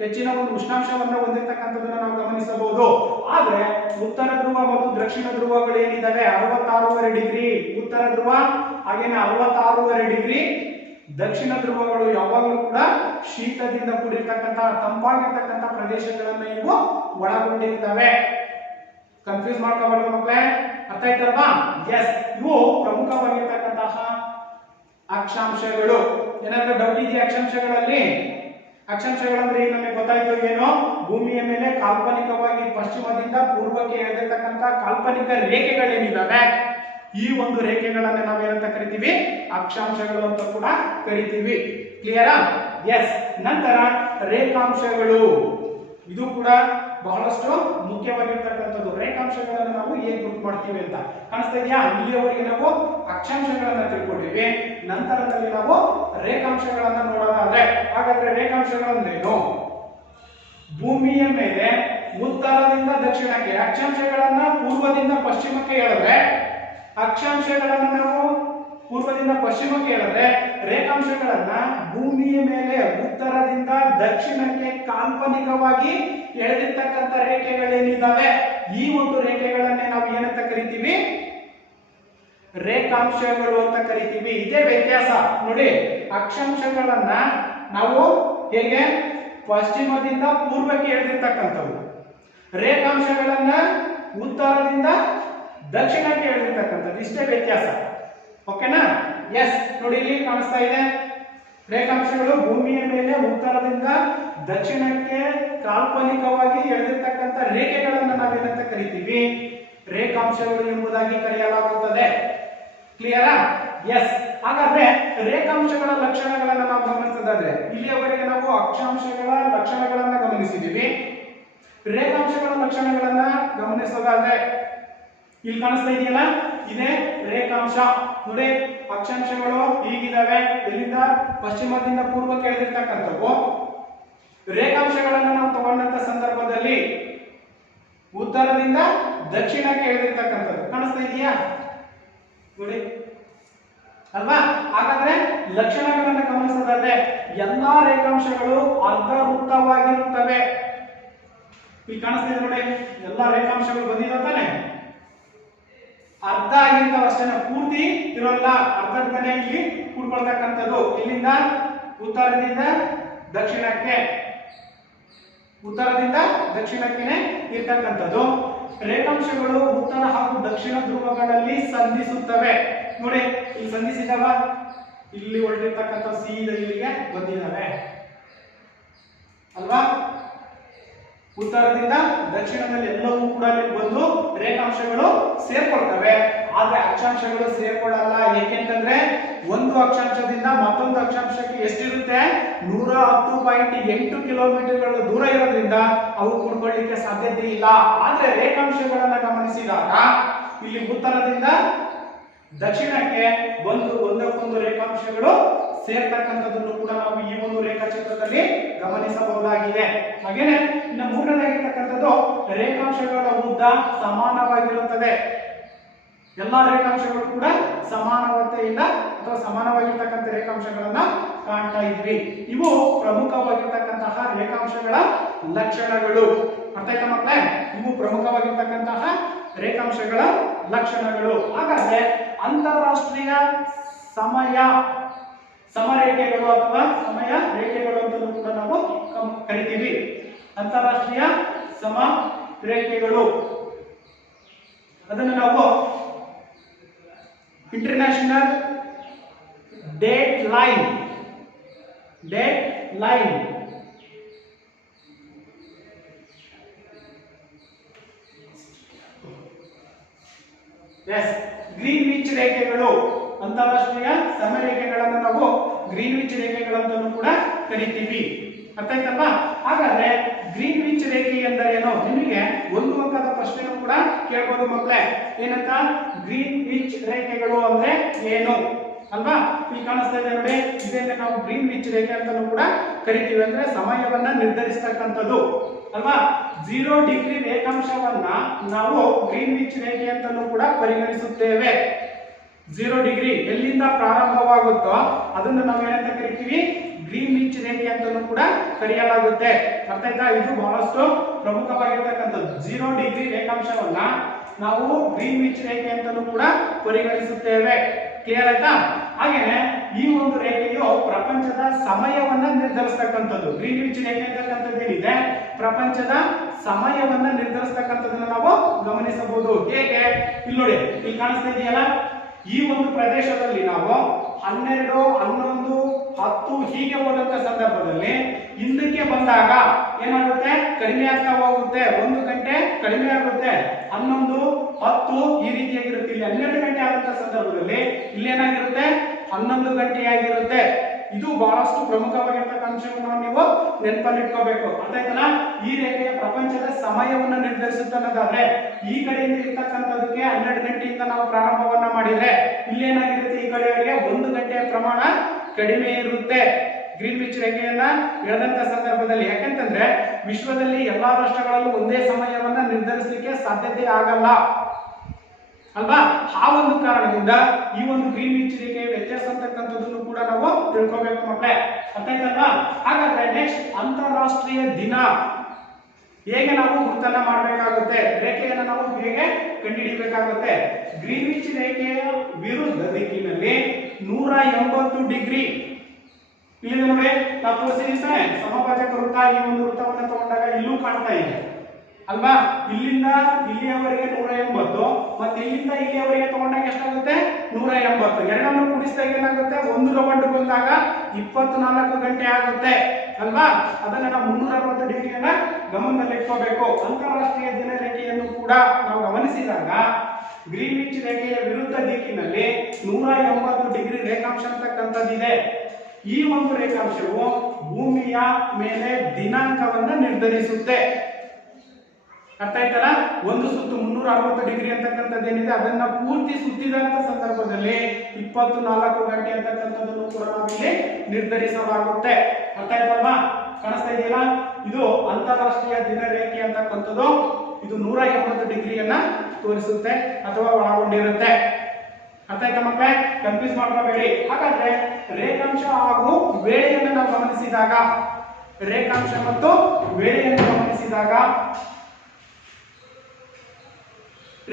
ಹೆಚ್ಚಿನ ಒಂದು ಉಷ್ಣಾಂಶವನ್ನು ಹೊಂದಿರತಕ್ಕಂಥದ್ದನ್ನ ನಾವು ಗಮನಿಸಬಹುದು. ಆದ್ರೆ ಉತ್ತರ ಧ್ರುವ ಮತ್ತು ದಕ್ಷಿಣ ಧ್ರುವಗಳು ಏನಿದಾವೆ 66.5 ಡಿಗ್ರಿ ಉತ್ತರ ಧ್ರುವ, ಹಾಗೇನೆ 66.5 ಡಿಗ್ರಿ ದಕ್ಷಿಣ ಧ್ರುವಗಳು ಯಾವಾಗಲೂ ಕೂಡ ಶೀತದಿಂದ ಕೂಡಿರ್ತಕ್ಕಂಥ ತಂಪಾಗಿರ್ತಕ್ಕಂಥ ಪ್ರದೇಶಗಳನ್ನ ಇವು ಒಳಗೊಂಡಿರ್ತವೆ. ಕನ್ಫ್ಯೂಸ್ ಮಾಡ್ಕೋಬಾರ್ದು ಮಕ್ಕಳೇ. ಅರ್ಥ ಆಯ್ತಲ್ವಾ? ಎಸ್, ಇವು ಪ್ರಮುಖವಾಗಿರ್ತಕ್ಕಂತಹ ಅಕ್ಷಾಂಶಗಳು. ಏನಾದ್ರೂ ಡೌಟ್ ಇದೆಯಾ ಅಕ್ಷಾಂಶಗಳಲ್ಲಿ? ಅಕ್ಷಾಂಶಗಳಂದ್ರೆ ನಮಗೆ ಗೊತ್ತಾಯ್ತು ಏನೋ, ಭೂಮಿಯ ಮೇಲೆ ಕಾಲ್ಪನಿಕವಾಗಿ ಪಶ್ಚಿಮದಿಂದ ಪೂರ್ವಕ್ಕೆ ಎಳೆದಿರ್ತಕ್ಕಂಥ ಕಾಲ್ಪನಿಕ ರೇಖೆಗಳೇನಿದಾವೆ, ಈ ಒಂದು ರೇಖೆಗಳನ್ನ ನಾವೇನಂತ ಕರಿತೀವಿ, ಅಕ್ಷಾಂಶಗಳು ಅಂತ ಕೂಡ ಕರಿತೀವಿ. ಕ್ಲಿಯರಾ? ಎಸ್. ನಂತರ ರೇಖಾಂಶಗಳು, ಇದು ಕೂಡ ಬಹಳಷ್ಟು ಮುಖ್ಯವಾಗಿರ್ತಕ್ಕಂಥದ್ದು. ರೇಖಾಂಶಗಳನ್ನು ನಾವು ಹೇಗೆ ಗುರುತು ಮಾಡ್ತೀವಿ ಅಂತ ಕಾಣಿಸ್ತಾ ಇದೆಯಾ? ಇಲ್ಲಿಯವರೆಗೆ ನಾವು ಅಕ್ಷಾಂಶಗಳನ್ನ ತಿಳ್ಕೊಂಡಿವಿ, ನಂತರದಲ್ಲಿ ನಾವು ರೇಖಾಂಶಗಳನ್ನ ನೋಡೋದಾದ್ರೆ, ಹಾಗಾದ್ರೆ ರೇಖಾಂಶಗಳಂದ್ರೇನು? ಭೂಮಿಯ ಮೇಲೆ ಉತ್ತರದಿಂದ ದಕ್ಷಿಣಕ್ಕೆ ಅಕ್ಷಾಂಶಗಳನ್ನ ಪೂರ್ವದಿಂದ ಪಶ್ಚಿಮಕ್ಕೆ ಹೇಳಿದ್ರೆ, ಅಕ್ಷಾಂಶಗಳನ್ನ ನಾವು ಪೂರ್ವದಿಂದ ಪಶ್ಚಿಮಕ್ಕೆ ಹೇಳಿದ್ರೆ, ರೇಖಾಂಶಗಳನ್ನ ಭೂಮಿಯ ಮೇಲೆ ಉತ್ತರದಿಂದ ದಕ್ಷಿಣಕ್ಕೆ ಕಾಲ್ಪನಿಕವಾಗಿ ಎಳೆದಿರ್ತಕ್ಕಂಥ ರೇಖೆಗಳೇನಿದ್ದಾವೆ, ಈ ಒಂದು ರೇಖೆಗಳನ್ನೇ ನಾವು ಏನಂತ ಕರಿತೀವಿ, ರೇಖಾಂಶಗಳು ಅಂತ ಕರಿತೀವಿ. ಇದೇ ವ್ಯತ್ಯಾಸ ನೋಡಿ. ಅಕ್ಷಾಂಶಗಳನ್ನ ನಾವು ಹೇಗೆ ಪಶ್ಚಿಮದಿಂದ ಪೂರ್ವಕ್ಕೆ ಎಳೆದಿರ್ತಕ್ಕಂಥವು, ರೇಖಾಂಶಗಳನ್ನ ಉತ್ತರದಿಂದ ದಕ್ಷಿಣಕ್ಕೆ ಎಳೆದಿರ್ತಕ್ಕಂಥದ್ದು, ಇಷ್ಟೇ ವ್ಯತ್ಯಾಸ. ಓಕೆನಾ? ಎಸ್. ನೋಡಿ ಇಲ್ಲಿ ಕಾಣಿಸ್ತಾ ಇದೆ, ರೇಖಾಂಶಗಳು ಭೂಮಿಯ ಮೇಲೆ ಉತ್ತರದಿಂದ ದಕ್ಷಿಣಕ್ಕೆ ಕಾಲ್ಪನಿಕವಾಗಿ ಎಳೆದಿರ್ತಕ್ಕಂಥ ರೇಖೆಗಳನ್ನ ನಾವೇನಂತ ಕರಿತೀವಿ, ರೇಖಾಂಶಗಳು ಎಂಬುದಾಗಿ ಕರೆಯಲಾಗುತ್ತದೆ. ಕ್ಲಿಯರಾ? ಎಸ್. ಹಾಗಾದ್ರೆ ರೇಖಾಂಶಗಳ ಲಕ್ಷಣಗಳನ್ನ ನಾವು ಗಮನಿಸೋದಾದ್ರೆ, ಇಲ್ಲಿಯವರೆಗೆ ನಾವು ಅಕ್ಷಾಂಶಗಳ ಲಕ್ಷಣಗಳನ್ನ ಗಮನಿಸಿದೀವಿ. ರೇಖಾಂಶಗಳ ಲಕ್ಷಣಗಳನ್ನ ಗಮನಿಸೋದಾದ್ರೆ ಇಲ್ಲಿ ಕಾಣಿಸ್ತಾ ಇದೆಯಲ್ಲ, ಇದೇ ರೇಖಾಂಶ. ನೋಡಿ, ಅಕ್ಷಾಂಶಗಳು ಹೀಗಿದಾವೆ, ಇಲ್ಲಿಂದ ಪಶ್ಚಿಮದಿಂದ ಪೂರ್ವಕ್ಕೆ ಎಳೆದಿರ್ತಕ್ಕಂಥವು. ರೇಖಾಂಶಗಳನ್ನ ನಾವು ತಗೊಂಡಂತ ಸಂದರ್ಭದಲ್ಲಿ ಉತ್ತರದಿಂದ ದಕ್ಷಿಣಕ್ಕೆ ಎಳೆದಿರ್ತಕ್ಕಂಥದ್ದು ಕಾಣಿಸ್ತಾ ಇದೆಯಾ? ನೋಡಿ ಅಲ್ವಾ? ಹಾಗಾದ್ರೆ ಲಕ್ಷಣಗಳನ್ನ ಗಮನಿಸೋದಾದ್ರೆ ಎಲ್ಲಾ ರೇಖಾಂಶಗಳು ಅರ್ಧ ವೃತ್ತವಾಗಿರುತ್ತವೆ. ಇಲ್ಲಿ ಕಾಣಿಸ್ತಾ ಇದೆ ನೋಡಿ, ಎಲ್ಲಾ ರೇಖಾಂಶಗಳು ಬಂದಿರುತ್ತಾನೆ, ಅರ್ಧ ಆಗಿರ್ತಾವ ಅಷ್ಟೇ, ಪೂರ್ತಿ ಇರೋಲ್ಲ, ಅರ್ಧಕ್ಕನೇ ಇಲ್ಲಿ ಕೂಡ್ಕೊಳ್ತಕ್ಕಂಥದ್ದು. ಇಲ್ಲಿಂದ ಉತ್ತರದಿಂದ ದಕ್ಷಿಣಕ್ಕೆ, ಉತ್ತರದಿಂದ ದಕ್ಷಿಣಕ್ಕೆ ಇರ್ತಕ್ಕಂಥದ್ದು. ರೇಖಾಂಶಗಳು ಉತ್ತರ ಹಾಗೂ ದಕ್ಷಿಣ ಧ್ರುವಗಳಲ್ಲಿ ಸಂಧಿಸುತ್ತವೆ. ನೋಡಿ, ಇಲ್ಲಿ ಸಂಧಿಸಿದವ, ಇಲ್ಲಿ ಹೊರಟಿರ್ತಕ್ಕಂಥ ಸೀದಾ ಇಲ್ಲಿಗೆ ಬಂದಿದ್ದಾವೆ ಅಲ್ವಾ? ಉತ್ತರದಿಂದ ದಕ್ಷಿಣದಲ್ಲಿ ಎಲ್ಲವೂ ಕೂಡ ಬಂದು ರೇಖಾಂಶಗಳು ಸೇರ್ಕೊಳ್ತವೆ. ಆದ್ರೆ ಅಕ್ಷಾಂಶಗಳು ಸೇರ್ಕೊಳ್ಳಲ್ಲ. ಏಕೆಂತಂದ್ರೆ ಒಂದು ಅಕ್ಷಾಂಶದಿಂದ ಮತ್ತೊಂದು ಅಕ್ಷಾಂಶಕ್ಕೆ ಎಷ್ಟಿರುತ್ತೆ, 110.8 ಕಿಲೋಮೀಟರ್ಗಳು ದೂರ ಇರೋದ್ರಿಂದ ಅವು ಕೂಡ್ಕೊಳ್ಳಿಕ್ಕೆ ಸಾಧ್ಯತೆ ಇಲ್ಲ. ಆದ್ರೆ ರೇಖಾಂಶಗಳನ್ನ ಗಮನಿಸಿದಾಗ ಇಲ್ಲಿ ಉತ್ತರದಿಂದ ದಕ್ಷಿಣಕ್ಕೆ ಬಂದು ಒಂದಕ್ಕೊಂದು ರೇಖಾಂಶಗಳು ಸೇರ್ತಕ್ಕಂಥದ್ದನ್ನು ಕೂಡ ನಾವು ಈ ಒಂದು ರೇಖಾಚಿತ್ರದಲ್ಲಿ ಗಮನಿಸಬಹುದಾಗಿದೆ. ಹಾಗೇನೆ ಇನ್ನು ಮೂರನೇದಾಗಿರ್ತಕ್ಕಂಥದ್ದು ರೇಖಾಂಶಗಳ ಉದ್ದ ಸಮಾನವಾಗಿರುತ್ತದೆ. ಎಲ್ಲಾ ರೇಖಾಂಶಗಳು ಕೂಡ ಸಮಾನತೆಯಿಂದ ಅಥವಾ ಸಮಾನವಾಗಿರ್ತಕ್ಕಂಥ ರೇಖಾಂಶಗಳನ್ನ ಕಾಣ್ತಾ ಇದ್ವಿ. ಇವು ಪ್ರಮುಖವಾಗಿರ್ತಕ್ಕಂತಹ ರೇಖಾಂಶಗಳ ಲಕ್ಷಣಗಳು. ಅರ್ಥ ಆಯ್ತಾ ಮಕ್ಕಳೇ? ಇವು ಪ್ರಮುಖವಾಗಿರ್ತಕ್ಕಂತಹ ರೇಖಾಂಶಗಳ ಲಕ್ಷಣಗಳು. ಹಾಗಾದ್ರೆ ಅಂತಾರಾಷ್ಟ್ರೀಯ ಸಮರೇಖೆಗಳು ಅಥವಾ ಸಮಯ ರೇಖೆಗಳು ಅಂತ ಕೂಡ ನಾವು ಕರಿತೀವಿ. ಅಂತಾರಾಷ್ಟ್ರೀಯ ಸಮರೇಖೆಗಳು ಅದನ್ನು ನಾವು ಇಂಟರ್ನ್ಯಾಷನಲ್ ಡೇಟ್ ಲೈನ್ ಗ್ರೀನ್ವಿಚ್ ರೇಖೆಗಳು, ಅಂತಾರಾಷ್ಟ್ರೀಯ ಸಮರೇಖೆಗಳನ್ನು ನಾವು ಗ್ರೀನ್ವಿಚ್ ರೇಖೆಗಳಂತಲೂ ಕೂಡ ಕರಿತೀವಿ. ಅರ್ಥ ಆಯ್ತಲ್ವಾ? ಹಾಗಾದ್ರೆ ಗ್ರೀನ್ವಿಚ್ ರೇಖೆ ಎಂದರೇನು? ನಿಮಗೆ ಒಂದು ಅಂಕದ ಪ್ರಶ್ನೆಯೂ ಕೂಡ ಕೇಳಬಹುದು ಮಕ್ಕಳೇ. ಏನಂತ? ಗ್ರೀನ್ವಿಚ್ ರೇಖೆಗಳು ಅಂದ್ರೆ ಏನು ಅಲ್ವಾ? ಇಲ್ಲಿ ಕಾಣಿಸ್ತಾ ಇದೆ ನೋಡಿ, ಇದನ್ನ ನಾವು ಗ್ರೀನ್ವಿಚ್ ರೇಖೆ ಅಂತಾನೂ ಕೂಡ ಕರಿತೀವಿ. ಅಂದ್ರೆ ಸಮಯವನ್ನ ನಿರ್ಧರಿಸತಕ್ಕಂಥದ್ದು ಅಲ್ವಾ? 0 ಡಿಗ್ರಿ ರೇಖಾಂಶವನ್ನ ನಾವು ಗ್ರೀನ್ವಿಚ್ ರೇಖೆ ಅಂತಾನೂ ಕೂಡ ಪರಿಗಣಿಸುತ್ತೇವೆ. 0 ಡಿಗ್ರಿ ಎಲ್ಲಿಂದ ಪ್ರಾರಂಭವಾಗುತ್ತೋ ಅದನ್ನು ನಾವು ಏನಂತ ಕರಿತೀವಿ? ಗ್ರೀನ್ವಿಚ್ ರೇಖೆ ಅಂತಾನೂ ಕೂಡ ಕರೆಯಲಾಗುತ್ತೆ. ಅರ್ಥ ಆಯ್ತಾ? ಇದು ಬಹಳಷ್ಟು ಪ್ರಮುಖವಾಗಿರ್ತಕ್ಕಂಥದ್ದು. 0 ಡಿಗ್ರಿ ರೇಖಾಂಶವನ್ನ ನಾವು ಗ್ರೀನ್ವಿಚ್ ರೇಖೆ ಅಂತಾನೂ ಕೂಡ ಪರಿಗಣಿಸುತ್ತೇವೆ. ಕ್ಲಿಯರ್ ಆಯ್ತಾ? ಹಾಗೇನೆ ಈ ಒಂದು ರೇಖೆಯು ಪ್ರಪಂಚದ ಸಮಯವನ್ನ ನಿರ್ಧರಿಸತಕ್ಕಂಥದ್ದು. ಗ್ರೀನ್ವಿಚ್ ರೇಖೆ ಅಂತಕ್ಕಂಥದ್ದು ಏನಿದೆ, ಪ್ರಪಂಚದ ಸಮಯವನ್ನ ನಿರ್ಧರಿಸತಕ್ಕಂಥದ್ದನ್ನ ನಾವು ಗಮನಿಸಬಹುದು. ಹೇಗೆ? ಇಲ್ಲಿ ನೋಡಿ, ಇಲ್ಲಿ ಕಾಣಿಸ್ತಾ ಇದೆಯಲ್ಲ, ಈ ಒಂದು ಪ್ರದೇಶದಲ್ಲಿ ನಾವು 12, 11, 10 ಹೀಗೆ ಹೋದಂತ ಸಂದರ್ಭದಲ್ಲಿ ಹಿಂದಕ್ಕೆ ಬಂದಾಗ ಏನಾಗುತ್ತೆ? ಕಡಿಮೆ ಆಗ್ತಾ ಹೋಗುತ್ತೆ. 1 ಗಂಟೆ ಕಡಿಮೆ ಆಗುತ್ತೆ. 11, 10 ಈ ರೀತಿಯಾಗಿರುತ್ತೆ. ಇಲ್ಲಿ 12 ಗಂಟೆ ಆದಂತ ಸಂದರ್ಭದಲ್ಲಿ ಇಲ್ಲಿ ಏನಾಗಿರುತ್ತೆ? 11 ಗಂಟೆಯಾಗಿರುತ್ತೆ. ಇದು ಬಹಳಷ್ಟು ಪ್ರಮುಖವಾಗಿರ್ತಕ್ಕಂಥ ಅಂಶವನ್ನು ನೀವು ನೆನಪಲ್ಲಿ ಇಟ್ಕೋಬೇಕು. ಅರ್ಥ ಆಯ್ತಲ್ಲ? ಈ ರೇಖೆಯ ಪ್ರಪಂಚದ ಸಮಯವನ್ನು ನಿರ್ಧರಿಸುತ್ತನ್ನೋದಾದ್ರೆ ಈ ಕಡೆಯಿಂದ ಇರ್ತಕ್ಕಂಥದಕ್ಕೆ 12 ಗಂಟೆಯಿಂದ ನಾವು ಪ್ರಾರಂಭವನ್ನ ಮಾಡಿದ್ರೆ ಇಲ್ಲೇನಾಗಿರುತ್ತೆ? ಈ ಕಡೆಯವರಿಗೆ 1 ಗಂಟೆಯ ಪ್ರಮಾಣ ಕಡಿಮೆ ಇರುತ್ತೆ ಗ್ರೀನ್ವಿಚ್ ರೇಖೆಯನ್ನ ಎಳೆದಂತ ಸಂದರ್ಭದಲ್ಲಿ. ಯಾಕೆಂತಂದ್ರೆ ವಿಶ್ವದಲ್ಲಿ ಎಲ್ಲಾ ರಾಷ್ಟ್ರಗಳಲ್ಲೂ ಒಂದೇ ಸಮಯವನ್ನ ನಿರ್ಧರಿಸಲಿಕ್ಕೆ ಸಾಧ್ಯತೆ ಆಗಲ್ಲ ಅಲ್ವಾ? ಆ ಒಂದು ಕಾರಣದಿಂದ ಈ ಒಂದು ಗ್ರೀನ್ವಿಚ್ ರೇಖೆಯ ವ್ಯತ್ಯಾಸ ಅಂತಕ್ಕಂಥದ್ದನ್ನು ಕೂಡ ನಾವು ತಿಳ್ಕೋಬೇಕು ಮಕ್ಕಳೇ. ಅರ್ಥ ಆಯ್ತಲ್ವಾ? ಹಾಗಾದ್ರೆ ನೆಕ್ಸ್ಟ್ ಅಂತಾರಾಷ್ಟ್ರೀಯ ದಿನ ಹೇಗೆ ನಾವು ಗುರುತನ್ನ ಮಾಡಬೇಕಾಗುತ್ತೆ? ರೇಖೆಯನ್ನು ನಾವು ಹೇಗೆ ಕಂಡುಹಿಡಿಯಬೇಕಾಗುತ್ತೆ? ಗ್ರೀನ್ವಿಚ್ ರೇಖೆಯ ವಿರುದ್ಧ ದಿಕ್ಕಿನಲ್ಲಿ 180 ಡಿಗ್ರಿ ಇಲ್ಲಿ ನೋಡಿ, ನಾವು ತೋರಿಸಿದ್ರೆ ಸಮಭಾಜಕ ವೃತ್ತ, ಈ ಒಂದು ವೃತ್ತವನ್ನು ತಗೊಂಡಾಗ ಇಲ್ಲೂ ಕಾಣ್ತಾ ಇದೆ ಅಲ್ವಾ? ಇಲ್ಲಿಂದ ಇಲ್ಲಿಯವರೆಗೆ 180 ಮತ್ತೆ ಇಲ್ಲಿಂದ ಇಲ್ಲಿಯವರೆಗೆ ತಗೊಂಡಾಗ ಎಷ್ಟಾಗುತ್ತೆ? 180. ಎರಡನ್ನು ಕೂಡಿಸಿದಾಗ ಏನಾಗುತ್ತೆ? 1 ರೌಂಡ್ ಬಂದಾಗ 24 ಗಂಟೆ ಆಗುತ್ತೆ ಅಲ್ವಾ? ಅದನ್ನ ನಾವು 360 ಡಿಗ್ರಿಯನ್ನ ಗಮನದಲ್ಲಿಟ್ಕೋಬೇಕು. ಅಂತಾರಾಷ್ಟ್ರೀಯ ದಿನ ರೇಖೆಯನ್ನು ಕೂಡ ನಾವು ಗಮನಿಸಿದಾಗ ಗ್ರೀನ್ವಿಚ್ ರೇಖೆಯ ವಿರುದ್ಧ ದಿಕ್ಕಿನಲ್ಲಿ 180 ಡಿಗ್ರಿ ರೇಖಾಂಶ ಅಂತಕ್ಕಂಥದ್ದಿದೆ. ಈ ಒಂದು ರೇಖಾಂಶವು ಭೂಮಿಯ ಮೇಲೆ ದಿನಾಂಕವನ್ನ ನಿರ್ಧರಿಸುತ್ತೆ. ಅರ್ಥ ಆಯ್ತಲ್ಲ? ಒಂದು ಸುತ್ತು 360 ಡಿಗ್ರಿ ಅಂತಕ್ಕಂಥದ್ದು ಏನಿದೆ ಅದನ್ನ ಪೂರ್ತಿ ಸುತ್ತಿದಂತ ಸಂದರ್ಭದಲ್ಲಿ 24 ಗಂಟೆ ಅಂತಕ್ಕಂಥದ್ದನ್ನು ಕೂಡ ನಾವಿಲ್ಲಿ ನಿರ್ಧರಿಸಲಾಗುತ್ತೆ. ಅರ್ಥ ಆಯ್ತಲ್ವಾ? ಕಾಣಿಸ್ತಾ ಇದೆಯಲ್ಲ? ಇದು ಅಂತಾರಾಷ್ಟ್ರೀಯ ದಿನ ರೇಖೆ ಅಂತಕ್ಕಂಥದ್ದು ಇದು 180 ಡಿಗ್ರಿಯನ್ನ ತೋರಿಸುತ್ತೆ ಅಥವಾ ಒಳಗೊಂಡಿರುತ್ತೆ. ಅರ್ಥ ಆಯ್ತಾ ಮಕ್ಕಳೇ? ಕನ್ಫ್ಯೂಸ್ ಮಾಡ್ಕೋಬೇಡಿ. ಹಾಗಾದ್ರೆ ರೇಖಾಂಶ ಹಾಗೂ ವೇಳೆಯನ್ನು ನಾವು ಗಮನಿಸಿದಾಗ, ರೇಖಾಂಶ ಮತ್ತು ವೇಳೆಯನ್ನು ಗಮನಿಸಿದಾಗ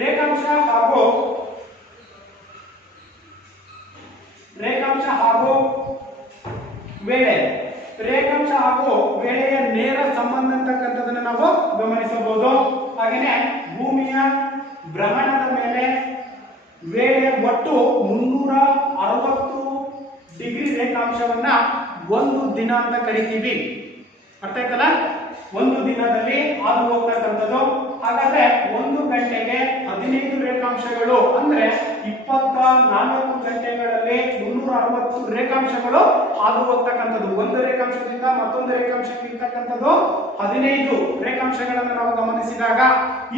ರೇಖಾಂಶ ಹಾಗೂ ವೇಳೆ, ರೇಖಾಂಶ ಹಾಗೂ ವೇಳೆಯ ನೇರ ಸಂಬಂಧ ಅಂತಕ್ಕಂಥದ್ದನ್ನು ನಾವು ಗಮನಿಸಬಹುದು. ಹಾಗೇನೆ ಭೂಮಿಯ ಭ್ರಮಣದ ಮೇಲೆ ವೇಳೆ ಒಟ್ಟು 360 ಡಿಗ್ರಿ ರೇಖಾಂಶವನ್ನ ಒಂದು ದಿನ ಅಂತ ಕರಿತೀವಿ. ಅರ್ಥ ಆಯ್ತಲ್ಲ? ಒಂದು ದಿನದಲ್ಲಿ ಹಾದು ಹೋಗ್ತಕ್ಕಂಥದ್ದು. ಹಾಗಾದ್ರೆ 1 ಗಂಟೆಗೆ 15 ರೇಖಾಂಶಗಳು ಅಂದ್ರೆ 24 ಗಂಟೆಗಳಲ್ಲಿ 360 ರೇಖಾಂಶಗಳು ಹಾದು ಹೋಗ್ತಕ್ಕಂಥದ್ದು. ಒಂದು ರೇಖಾಂಶದಿಂದ ಮತ್ತೊಂದು ರೇಖಾಂಶಕ್ಕೆ ಇರ್ತಕ್ಕಂಥದ್ದು 15 ರೇಖಾಂಶಗಳನ್ನು ನಾವು ಗಮನಿಸಿದಾಗ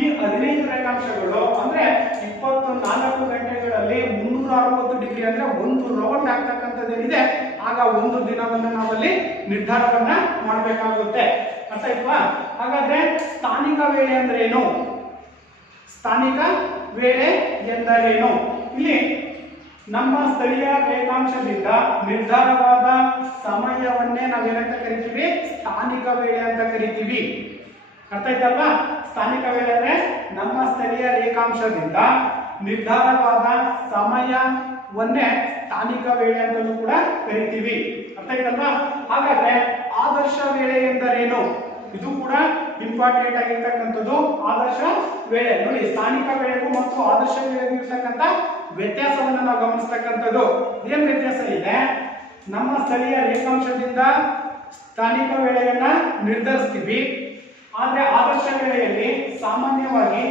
ಈ 15 ರೇಖಾಂಶಗಳು ಅಂದ್ರೆ 24 ಗಂಟೆಗಳಲ್ಲಿ 360 ಡಿಗ್ರಿ ಅಂದ್ರೆ ಒಂದು ರೌಂಡ್ ಆಗ್ತಕ್ಕಂಥದ್ದು ಏನಿದೆ ಆ ಆಗ ಒಂದು ದಿನವನ್ನ ನಾವಲ್ಲಿ ನಿರ್ಧಾರವನ್ನ ಮಾಡಬೇಕಾಗುತ್ತೆ. ಅರ್ಥ ಆಯ್ತಾ? ಹಾಗಾದ್ರೆ ಸ್ಥಾನಿಕ ವೇಳೆ ಅಂದ್ರೆ ಏನು? ಸ್ಥಾನಿಕ ವೇಳೆ ಎಂದರೇನು? ಇಲ್ಲಿ ನಮ್ಮ ಸ್ಥಳೀಯ ರೇಖಾಂಶದಿಂದ ನಿರ್ಧಾರವಾದ ಸಮಯವನ್ನೇ ನಾವೇನಂತ ಕರಿತೀವಿ? ಸ್ಥಾನಿಕ ವೇಳೆ ಅಂತ ಕರಿತೀವಿ. ಅರ್ಥ ಆಯ್ತಲ್ವಾ? ಸ್ಥಾನಿಕ ವೇಳೆ ಅಂದ್ರೆ ನಮ್ಮ ಸ್ಥಳೀಯ ರೇಖಾಂಶದಿಂದ ನಿರ್ಧಾರವಾದ ಸಮಯವನ್ನೇ ಸ್ಥಾನಿಕ ವೇಳೆ ಅಂತಲೂ ಕೂಡ ಕರಿತೀವಿ. ಅರ್ಥ ಆಯ್ತಲ್ವಾ? ಹಾಗಾದ್ರೆ ಆದರ್ಶ ವೇಳೆ ಎಂದರೇನು? ಇದು ಕೂಡ ಇಂಪಾರ್ಟೆಂಟ್ ಆಗಿರ್ತಕ್ಕಂಥದ್ದು. ಆದರ್ಶ ವೇಳೆ ನೋಡಿ, ಸ್ಥಾನಿಕ ವೇಳೆಗೂ ಮತ್ತು ಆದರ್ಶ ವೇಳೆಗೂ ಇರ್ತಕ್ಕಂಥ ವ್ಯತ್ಯಾಸವನ್ನು ನಾವು ಗಮನಿಸ್ತಕ್ಕಂಥದ್ದು. ಏನ್ ವ್ಯತ್ಯಾಸ ಇದೆ? ನಮ್ಮ ಸ್ಥಳೀಯ ರೇಖಾಂಶದಿಂದ ಸ್ಥಾನಿಕ ವೇಳೆಯನ್ನ ನಿರ್ಧರಿಸ್ತೀವಿ. ಆದ್ರೆ ಆದರ್ಶ ವೇಳೆಯಲ್ಲಿ ಸಾಮಾನ್ಯವಾಗಿ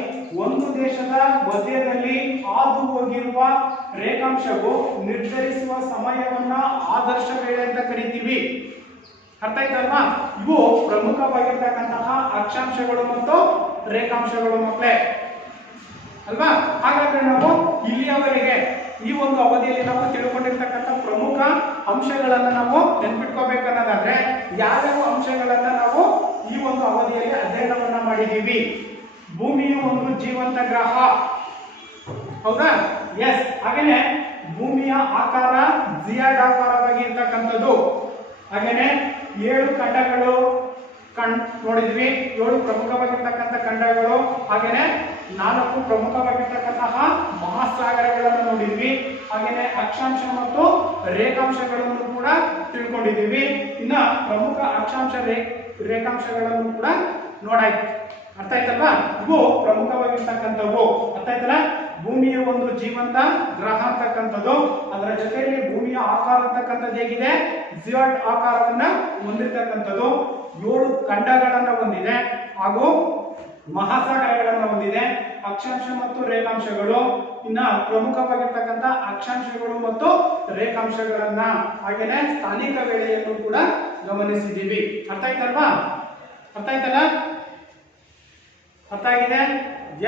ಒಂದು ದೇಶದ ಮಧ್ಯದಲ್ಲಿ ಹಾದು ಹೋಗಿರುವ ರೇಖಾಂಶವು ನಿರ್ಧರಿಸುವ ಸಮಯವನ್ನ ಆದರ್ಶ ವೇಳೆ ಅಂತ ಕರಿತೀವಿ. ಅರ್ಥ ಆಯ್ತಲ್ವಾ? ಇವು ಪ್ರಮುಖವಾಗಿರ್ತಕ್ಕಂತಹ ಅಕ್ಷಾಂಶಗಳು ಮತ್ತು ರೇಖಾಂಶಗಳು ಮಕ್ಕಳೇ ಅಲ್ವಾ? ಹಾಗಾದ್ರೆ ನಾವು ಇಲ್ಲಿಯವರೆಗೆ ಈ ಒಂದು ಅವಧಿಯಲ್ಲಿ ನಾವು ತಿಳ್ಕೊಂಡಿರ್ತಕ್ಕಂಥ ಪ್ರಮುಖ ಅಂಶಗಳನ್ನ ನಾವು ನೆನ್ಪಿಟ್ಕೋಬೇಕನ್ನೋದಾದ್ರೆ ಯಾವ್ಯಾವ ಅಂಶಗಳನ್ನ ನಾವು ಈ ಒಂದು ಅವಧಿಯಲ್ಲಿ ಅಧ್ಯಯನವನ್ನ ಮಾಡಿದೀವಿ? ಭೂಮಿಯು ಒಂದು ಜೀವಂತ ಗ್ರಹ, ಹೌದಾ? ಎಸ್. ಹಾಗೇನೆ ಭೂಮಿಯ ಆಕಾರ ಜಿಯಾಡಾಕಾರವಾಗಿ ಇರ್ತಕ್ಕಂಥದ್ದು. ಹಾಗೇನೆ 7 ಖಂಡಗಳು ನೋಡಿದ್ವಿ. 7 ಪ್ರಮುಖವಾಗಿರ್ತಕ್ಕಂಥ ಖಂಡಗಳು, ಹಾಗೇನೆ 4 ಪ್ರಮುಖವಾಗಿರ್ತಕ್ಕಂತಹ ಮಹಾಸಾಗರಗಳನ್ನು ನೋಡಿದ್ವಿ. ಹಾಗೇನೆ ಅಕ್ಷಾಂಶ ಮತ್ತು ರೇಖಾಂಶಗಳನ್ನು ಕೂಡ ತಿಳ್ಕೊಂಡಿದ್ದೀವಿ. ಇನ್ನ ಪ್ರಮುಖ ಅಕ್ಷಾಂಶ ರೇಖಾಂಶಗಳನ್ನು ಕೂಡ ನೋಡಾಯ್ತು. ಅರ್ಥ ಆಯ್ತಲ್ವಾ? ಇವು ಪ್ರಮುಖವಾಗಿರ್ತಕ್ಕಂಥವು. ಅರ್ಥ ಆಯ್ತಲ್ಲ? ಭೂಮಿಯ ಒಂದು ಜೀವಂತ ಗ್ರಹ ಅಂತಕ್ಕಂಥದ್ದು, ಅದರ ಜೊತೆಯಲ್ಲಿ ಭೂಮಿಯ ಆಕಾರ ಅಂತಕ್ಕಂಥದ್ದು ಹೇಗಿದೆ? ಜಿಯಾಯ್ಡ್ ಆಕಾರವನ್ನ ಹೊಂದಿರತಕ್ಕಂಥದ್ದು. 7 ಖಂಡಗಳನ್ನ ಹೊಂದಿದೆ ಹಾಗೂ ಮಹಾಸಾಗರಗಳನ್ನ ಹೊಂದಿದೆ. ಅಕ್ಷಾಂಶ ಮತ್ತು ರೇಖಾಂಶಗಳು, ಇನ್ನ ಪ್ರಮುಖವಾಗಿರ್ತಕ್ಕಂಥ ಅಕ್ಷಾಂಶಗಳು ಮತ್ತು ರೇಖಾಂಶಗಳನ್ನ, ಹಾಗೇನೆ ಸ್ಥಾನಿಕ ವೇಳೆಯನ್ನು ಕೂಡ ಗಮನಿಸಿದ್ದೀವಿ. ಅರ್ಥ ಆಯ್ತಲ್ವಾ? ಅರ್ಥ ಆಯ್ತಲ್ಲ? ಅರ್ಥ ಆಗಿದೆ?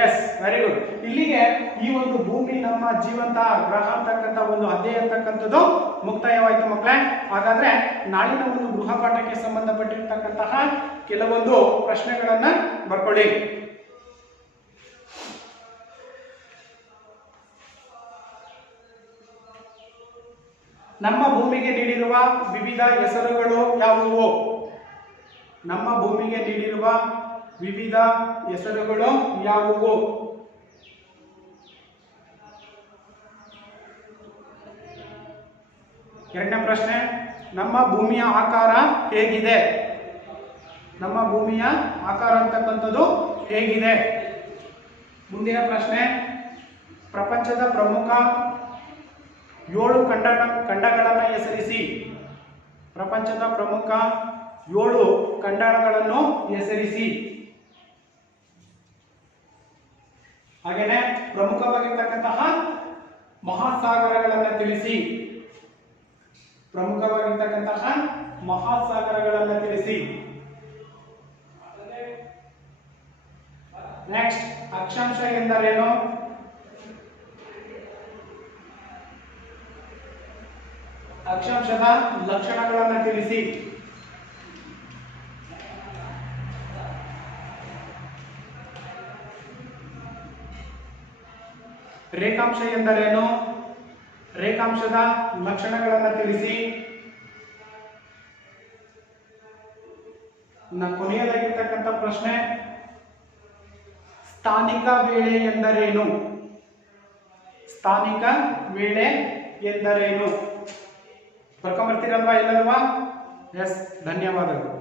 Yes, very good. ಇಲ್ಲಿಗೆ ಈ ಒಂದು ಭೂಮಿ ನಮ್ಮ ಜೀವಂತ ಗ್ರಹ ಅಂತಕ್ಕಂಥ ಒಂದು ಅಧ್ಯಾಯ ಅಂತಕ್ಕಂಥದ್ದು ಮುಕ್ತಾಯವಾಯಿತು ಮಕ್ಕಳೇ. ಹಾಗಾದ್ರೆ ನಾಳಿನ ಒಂದು ಗೃಹ ಪಾಠಕ್ಕೆ ಸಂಬಂಧಪಟ್ಟಿರ್ತಕ್ಕಂತಹ ಕೆಲವೊಂದು ಪ್ರಶ್ನೆಗಳನ್ನ ಬರ್ಕೊಳ್ಳಿ. ನಮ್ಮ ಭೂಮಿಗೆ ನೀಡಿರುವ ವಿವಿಧ ಹೆಸರುಗಳು ಯಾವುವು? ನಮ್ಮ ಭೂಮಿಗೆ ನೀಡಿರುವ ವಿವಿಧ ಹೆಸರುಗಳು ಯಾವುವು? ಎರಡನೇ ಪ್ರಶ್ನೆ, ನಮ್ಮ ಭೂಮಿಯ ಆಕಾರ ಹೇಗಿದೆ? ನಮ್ಮ ಭೂಮಿಯ ಆಕಾರ ಅಂತಕ್ಕಂಥದ್ದು ಹೇಗಿದೆ? ಮುಂದಿನ ಪ್ರಶ್ನೆ, ಪ್ರಪಂಚದ ಪ್ರಮುಖ 7 ಖಂಡಗಳನ್ನು ಹೆಸರಿಸಿ. ಪ್ರಪಂಚದ ಪ್ರಮುಖ 7 ಖಂಡಗಳನ್ನು ಹೆಸರಿಸಿ. ಹಾಗೇನೆ ಪ್ರಮುಖವಾಗಿರ್ತಕ್ಕಂತಹ ಮಹಾಸಾಗರಗಳನ್ನು ತಿಳಿಸಿ. ಪ್ರಮುಖವಾಗಿರ್ತಕ್ಕಂತಹ ಮಹಾಸಾಗರಗಳನ್ನು ತಿಳಿಸಿ. ನೆಕ್ಸ್ಟ್, ಅಕ್ಷಾಂಶ ಎಂದರೇನು? ಅಕ್ಷಾಂಶದ ಲಕ್ಷಣಗಳನ್ನು ತಿಳಿಸಿ. ರೇಖಾಂಶ ಎಂದರೇನು? ರೇಖಾಂಶದ ಲಕ್ಷಣಗಳನ್ನು ತಿಳಿಸಿ. ಕೊನೆಯದಾಗಿರ್ತಕ್ಕಂಥ ಪ್ರಶ್ನೆ, ಸ್ಥಾನಿಕ ವೇಳೆ ಎಂದರೇನು? ಸ್ಥಾನಿಕ ವೇಳೆ ಎಂದರೇನು? ಬರ್ಕೊಂಬರ್ತೀರಲ್ವಾ ಎಲ್ಲರೂ? ಎಸ್, ಧನ್ಯವಾದಗಳು.